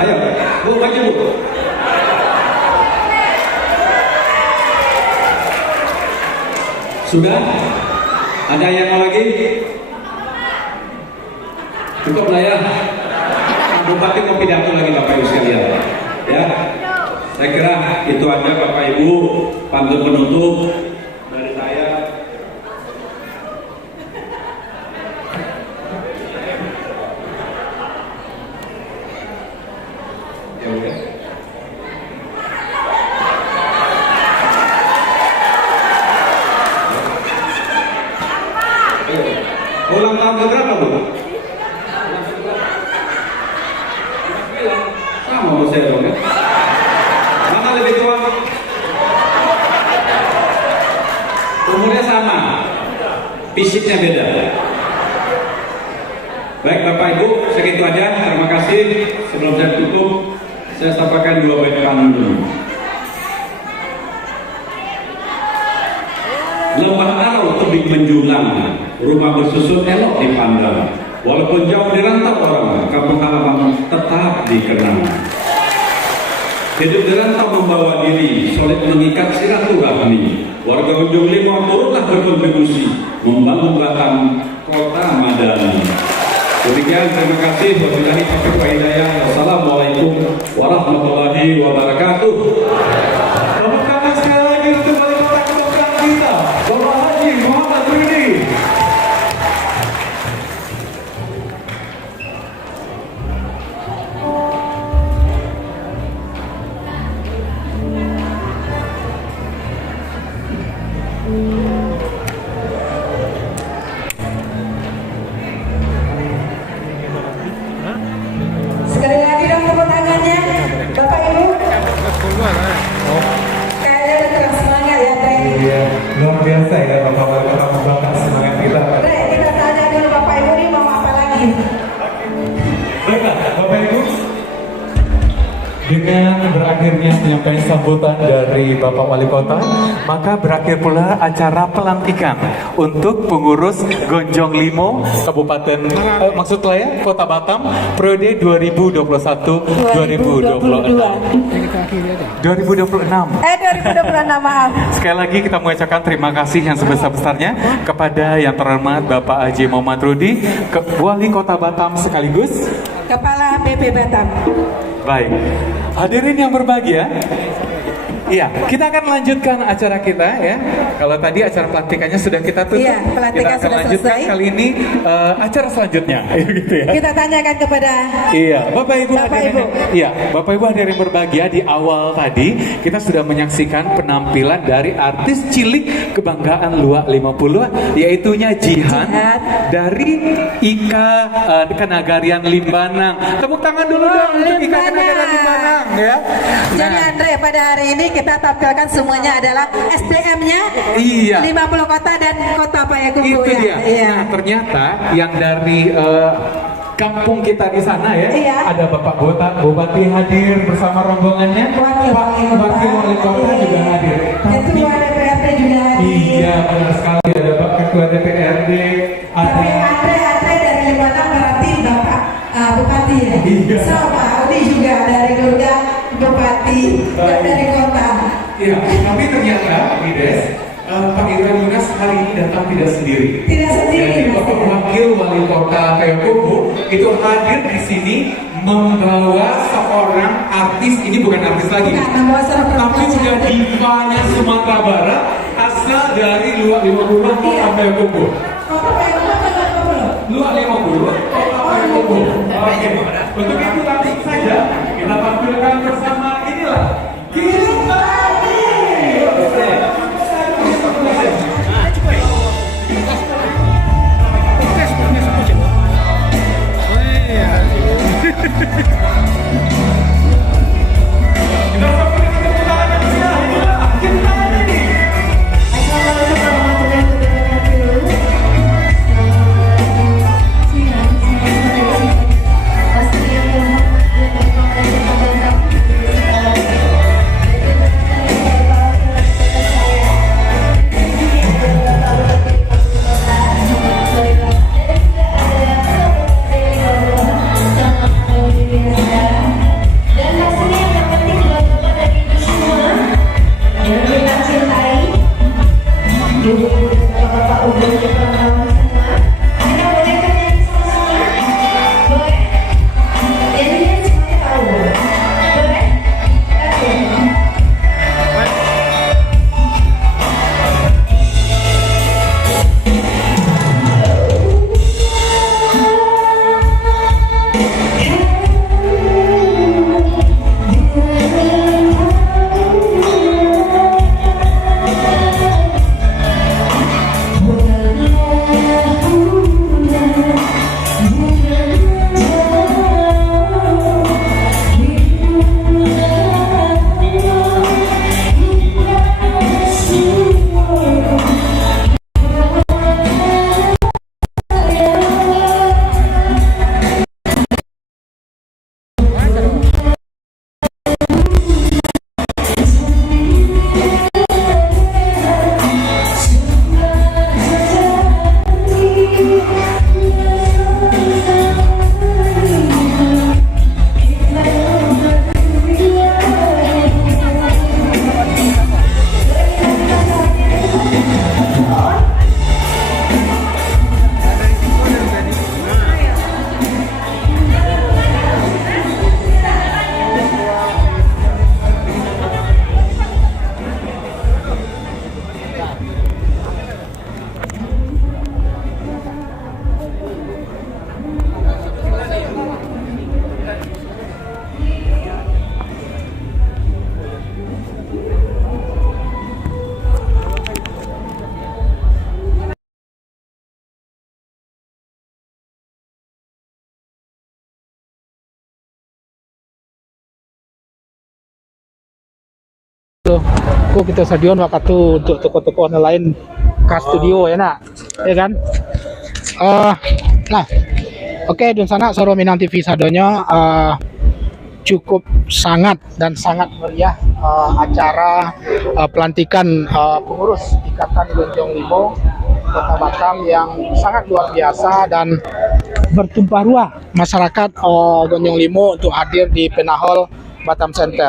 ayo, Bu, maju Bu. Sudah? Ada yang mau lagi? Cukup lah ya. Bupati mau pidato lagi Bapak Ibu sekalian. Ya, saya kira itu aja Bapak Ibu pantun penutup dari saya. Ya udah. Ulang tahun keberapa Bu? Sama Bu saya dong ya. Mana lebih tua? Umurnya sama, fisiknya beda. Baik Bapak Ibu, segitu aja. Terima kasih. Sebelum saya tutup, saya sampaikan 2 bait pantun dulu. Lembah arau tebing menjulang, rumah bersusun elok dipandang. Walaupun jauh dirantau orang, kampung halaman tetap dikenang. Hidup dirantau membawa diri, solid mengikat silaturahmi. Warga Ujung Limau turutlah berkontribusi membangun Batam kota madani. Demikian, terima kasih. Wabillahi taufiq wal hidayah. Wassalamualaikum warahmatullahi wabarakatuh. Tepuk tangan sekali lagi untuk wali kota kebanggaan kita, Bapak Haji Muhammad Rudi. Sekali lagi dong tepuk tangannya, Bapak Ibu. Kayaknya udah terang semangat ya Teh. Iya, luar biasa ya Bapak wali kota kebanggaan semangat kita. Re, kita tanya dulu Bapak Ibu nih mau apa lagi? Baiklah, Bapak Ibu, dengan berakhirnya penyampaian sambutan dari Bapak Wali Kota, maka berakhir pula acara pelantikan untuk pengurus Gonjong Limo Kabupaten maksudnya ya Kota Batam periode 2021-2026. 2026. 2026 maaf. Sekali lagi kita mengucapkan terima kasih yang sebesar-besarnya kepada yang terhormat Bapak Haji Muhammad Rudi, Wali Kota Batam sekaligus Kepala BP Batam. Baik, hadirin yang berbahagia, iya, kita akan lanjutkan acara kita ya. Kalau tadi acara pelantikannya sudah kita tutup, Iya, pelantikan kita akan sudah lanjutkan selesai. kali ini acara selanjutnya, gitu ya. Kita tanyakan kepada Iya, Bapak Ibu, Bapak hadirin, Ibu. Iya, Bapak Ibu hadirin berbahagia, di awal tadi kita sudah menyaksikan penampilan dari artis cilik kebanggaan Luak 50, yaitunya Jihan dari Ika Kenagarian Limbanang. Tepuk tangan dulu dong untuk Ika Kenagarian Limbanang ya. Jadi Nah, Andre, pada hari ini kita tampilkan semuanya adalah SDM-nya Iya. 50 kota dan kota Payakumbuh itu ya. dia. Iya. Nah, ternyata yang dari kampung kita di sana ya, Iya. ada Bapak Bupati hadir bersama rombongannya, Wakil Wali Kota juga hadir. Ketua DPRD juga hadir. Iya, benar sekali, ada Pak Ketua DPRD, Tapi ada Andre dari Limbanang berarti Bapak Bupati ya. Iya. So Pak Udi juga dari Durga Bupati Baik. dari kota. Iya, tapi ternyata Ides, Pak Irwan Yunas hari ini datang tidak sendiri. Tidak sendiri. Jadi Bapak Wakil Wali Kota Payakumbuh itu hadir di sini membawa seorang artis, ini bukan artis lagi, tapi sudah divanya Sumatera Barat, asal dari luar 50 Kota Payakumbuh. Luar 50 Kota Payakumbuh. Oke, untuk itu langsung saja kita tampilkan bersama inilah Kiribati. Kok kita stadion waktu untuk toko-toko online ke studio ya nak, ya kan? Nah, oke, dan sana Soro Minang TV sadonyo cukup sangat meriah acara pelantikan pengurus Ikatan Gonjong Limo Kota Batam yang sangat luar biasa dan bertumpah ruah masyarakat Gonjong Limo untuk hadir di Penahol Batam Center.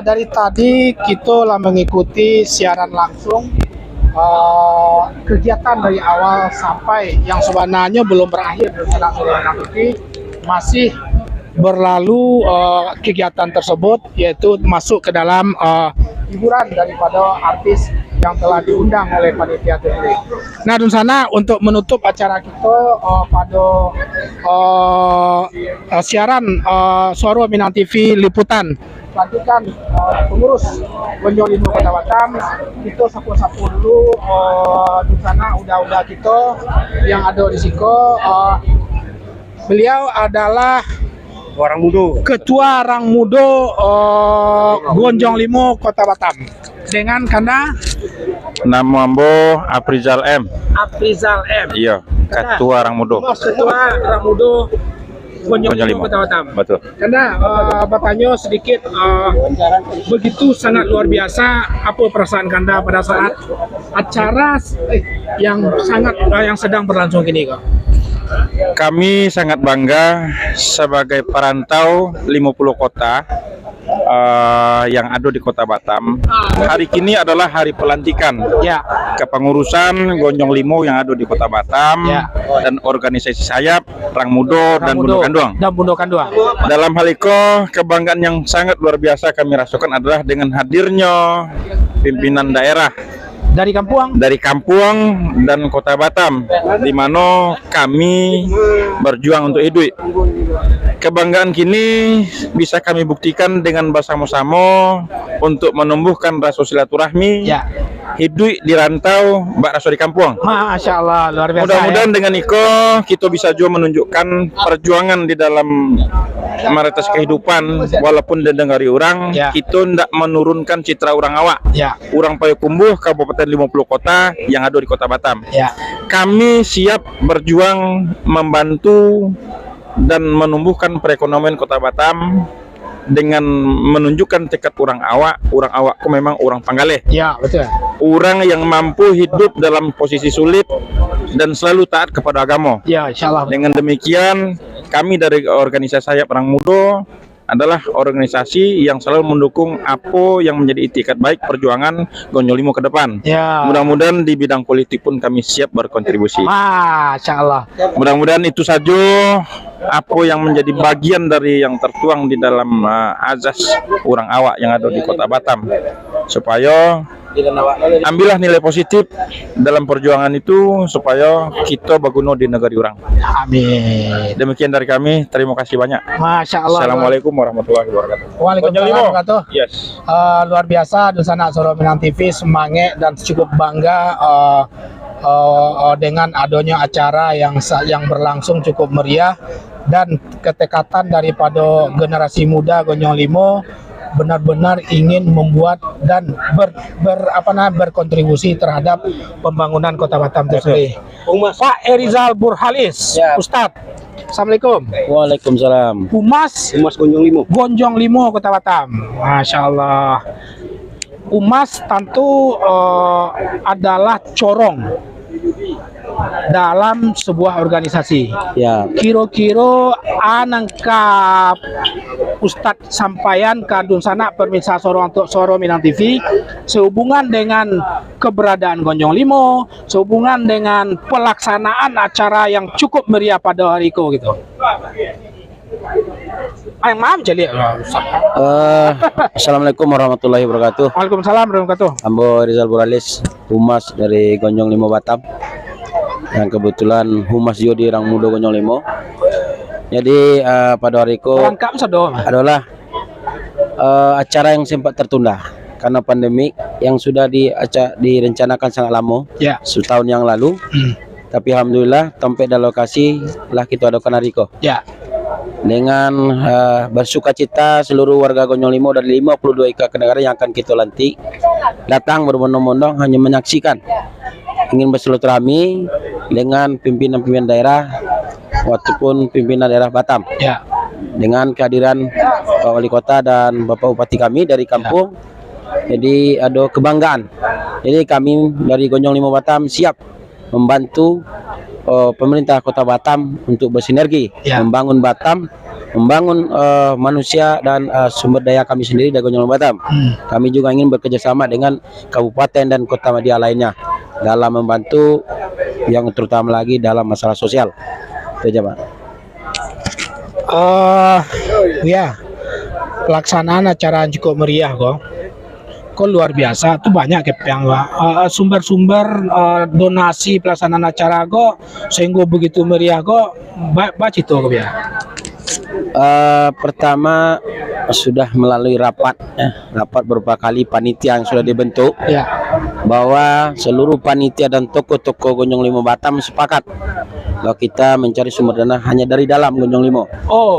Dari tadi kita lah mengikuti siaran langsung kegiatan dari awal sampai yang sebenarnya belum berakhir bersama Soro Minang TV, masih berlalu kegiatan tersebut, yaitu masuk ke dalam hiburan daripada artis yang telah diundang oleh panitia TV. Nah, di sana untuk menutup acara kita pada siaran Soro Minang TV liputan pelantikan pengurus Gonjong Limo Kota Batam, kita sapu-sapu dulu di sana udah kita yang ada di siko. Beliau adalah Ketua Rang Mudo Gonjong Limo Kota Batam. Dengan kanda nama ambo Aprizal M. Aprizal M. Iya, Ketua Rang Mudo. Ketua Rang Mudo Gonjong Limo Kota Batam. Betul. Kanda bertanya sedikit, begitu sangat luar biasa, apa perasaan Kanda pada saat acara yang sedang berlangsung ini kok? Kami sangat bangga sebagai perantau 50 kota yang ada di Kota Batam. Hari ini adalah hari pelantikan kepengurusan Gonjong Limo yang ada di Kota Batam dan organisasi sayap Rang Mudo dan Bundo Kanduang. Dalam hal itu kebanggaan yang sangat luar biasa kami rasakan adalah dengan hadirnya pimpinan daerah dari Kampung dan Kota Batam, di mana kami berjuang untuk hidup. Kebanggaan kini bisa kami buktikan dengan bersama-sama untuk menumbuhkan rasa silaturahmi hidup di rantau Mbak Raso di Kampung. Masya Allah, luar biasa. Mudah-mudahan dengan Iko kita bisa juga menunjukkan perjuangan di dalam maritas kehidupan, walaupun didengari orang, kita tidak menurunkan citra orang awak. Orang Payakumbuh, Kabupaten 50 kota yang ada di Kota Batam. Kami siap berjuang membantu dan menumbuhkan perekonomian Kota Batam dengan menunjukkan tekad orang awakku memang orang Panggaleh. Betul. Orang yang mampu hidup dalam posisi sulit dan selalu taat kepada agama. Insyaallah. Dengan demikian, kami dari organisasi sayap Rang Mudo adalah organisasi yang selalu mendukung apa yang menjadi itikat baik perjuangan Gonjong Limo ke depan. Mudah-mudahan di bidang politik pun kami siap berkontribusi. Masya Allah. Mudah-mudahan itu saja apa yang menjadi bagian dari yang tertuang di dalam azas orang awak yang ada di Kota Batam, supaya ambillah nilai positif dalam perjuangan itu supaya kita berguna di negeri orang. Amin. Demikian dari kami, terima kasih banyak. Masya Allah. Assalamualaikum warahmatullahi wabarakatuh. Waalaikumsalam warahmatullahi wabarakatuh. Yes. Luar biasa Dusana Soro Minang TV semangat dan cukup bangga dengan adanya acara yang berlangsung cukup meriah dan ketekatan daripada generasi muda Gonjong Limo benar-benar ingin membuat dan berkontribusi terhadap pembangunan Kota Batam tersebut. Pak Erizal Burhalis, Ustadz. Assalamualaikum. Waalaikumsalam. Humas Gonjong Limo Kota Batam. Masya Allah. Humas tentu adalah corong dalam sebuah organisasi. Kira-kira anangkap Ustadz sampaian kadun sana pemirsa Soro Minang TV sehubungan dengan keberadaan Gonjong Limo, sehubungan dengan pelaksanaan acara yang cukup meriah pada hari itu gitu. Assalamualaikum warahmatullahi wabarakatuh. Waalaikumsalam warahmatullahi wabarakatuh. Ambo Rizal Burhalis, Humas dari Gonjong Limo Batam. Yang kebetulan Humas juga di Rang Mudo Gonjong Limo. Jadi pada hari itu adalah acara yang sempat tertunda karena pandemi yang sudah direncanakan sangat lama, setahun yang lalu. Tapi alhamdulillah sampai di lokasi lah kita adakan hari itu. Dengan bersukacita seluruh warga Gonjong Limo dari 52 IKK negara yang akan kita lantik datang berbondong-bondong hanya menyaksikan, ingin bersilaturahmi dengan pimpinan-pimpinan daerah ataupun pimpinan daerah Batam. Dengan kehadiran Pak Wali Kota dan Bapak Bupati kami dari kampung. Jadi ada kebanggaan. Jadi kami dari Gonjong Limo Batam siap membantu pemerintah Kota Batam untuk bersinergi membangun Batam, membangun manusia dan sumber daya kami sendiri dari Gonjong Limo Batam. Kami juga ingin bekerjasama dengan kabupaten dan kota media lainnya dalam membantu yang terutama lagi dalam masalah sosial. Itu aja, Pak. Pelaksanaan acara cukup meriah kok luar biasa tuh, banyak yang sumber-sumber donasi pelaksanaan acara sehingga begitu meriah baca itu ya. Pertama sudah melalui rapat beberapa kali panitia yang sudah dibentuk, bahwa seluruh panitia dan toko-toko Gonjong Limo Batam sepakat bahwa kita mencari sumber dana hanya dari dalam Gonjong Limo.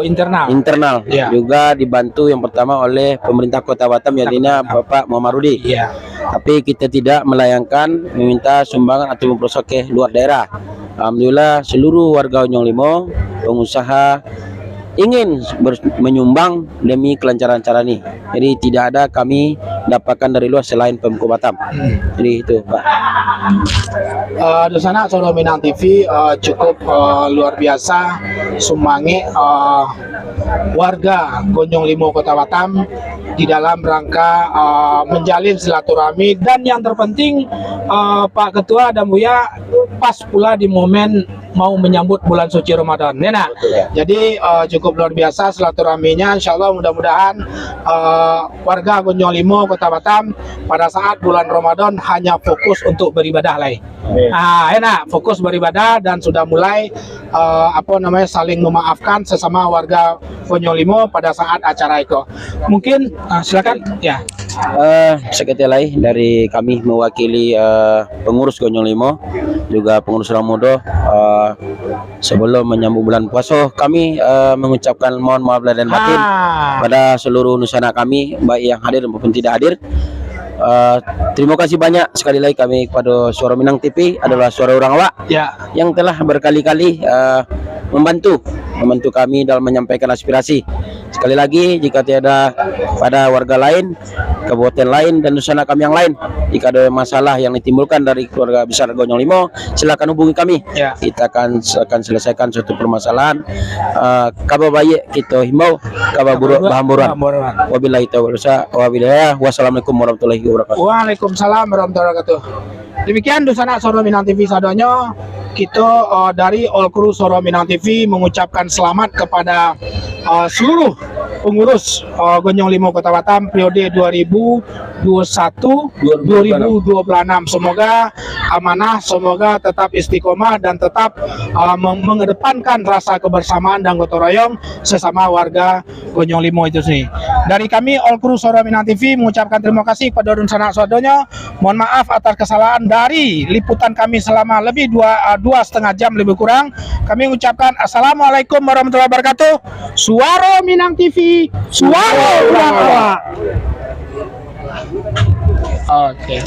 Internal juga dibantu yang pertama oleh pemerintah Kota Batam, yaitu Bapak Muhammad Rudi. Tapi kita tidak melayangkan meminta sumbangan atau memproses ke luar daerah. Alhamdulillah seluruh warga Gonjong Limo, pengusaha ingin menyumbang demi kelancaran acara ini. Jadi tidak ada kami dapatkan dari luar selain Pemko Batam. Jadi itu, Pak. Di sana Soro Minang TV cukup luar biasa semangat warga Gonjong Limo Kota Batam di dalam rangka menjalin silaturahmi, dan yang terpenting Pak Ketua dan Buya pas pula di momen mau menyambut bulan suci Ramadan. Nena, jadi cukup luar biasa silaturahminya. Insya Allah mudah-mudahan warga Gonjong Limo Kota Batam pada saat bulan Ramadan hanya fokus untuk beribadah lah. Enak, fokus beribadah dan sudah mulai saling memaafkan sesama warga Gonjong Limo pada saat acara itu. Mungkin silakan ya. Sekali dari kami mewakili pengurus Gonjong Limo, juga pengurus Orang Muda, sebelum menyambut bulan puasa kami mengucapkan mohon maaf lahir dan batin pada seluruh nusana kami, baik yang hadir maupun tidak hadir. Terima kasih banyak sekali lagi kami kepada Suara Minang TV, adalah suara orang awak yang telah berkali-kali membantu kami dalam menyampaikan aspirasi. Sekali lagi, jika tiada pada warga lain, kabupaten lain dan nusana kami yang lain, jika ada masalah yang ditimbulkan dari keluarga besar Gonjong Limo, silakan hubungi kami. Kita akan selesaikan suatu permasalahan. Kabar baik kita himbau, kabar buruk bahamburan. Wabillahi taufiq wal wassalamualaikum warahmatullahi wabarakatuh. Waalaikumsalam warahmatullahi wabarakatuh. Demikian Dusana Soro Minang TV sadonyo. Kita dari All Crew Soro Minang TV mengucapkan selamat kepada seluruh pengurus Gonjong Limo Kota Batam periode 2021-2026. Semoga amanah, semoga tetap istiqomah dan tetap mengedepankan rasa kebersamaan dan gotong royong sesama warga Gonjong Limo itu sendiri. Dari kami All Crew Soro Minang TV mengucapkan terima kasih kepada Dunsana Sodonya. Mohon maaf atas kesalahan dari liputan kami selama lebih 2,5 jam lebih kurang. Kami mengucapkan assalamualaikum warahmatullahi wabarakatuh. Suara Minang TV, suara orang awak. Oke.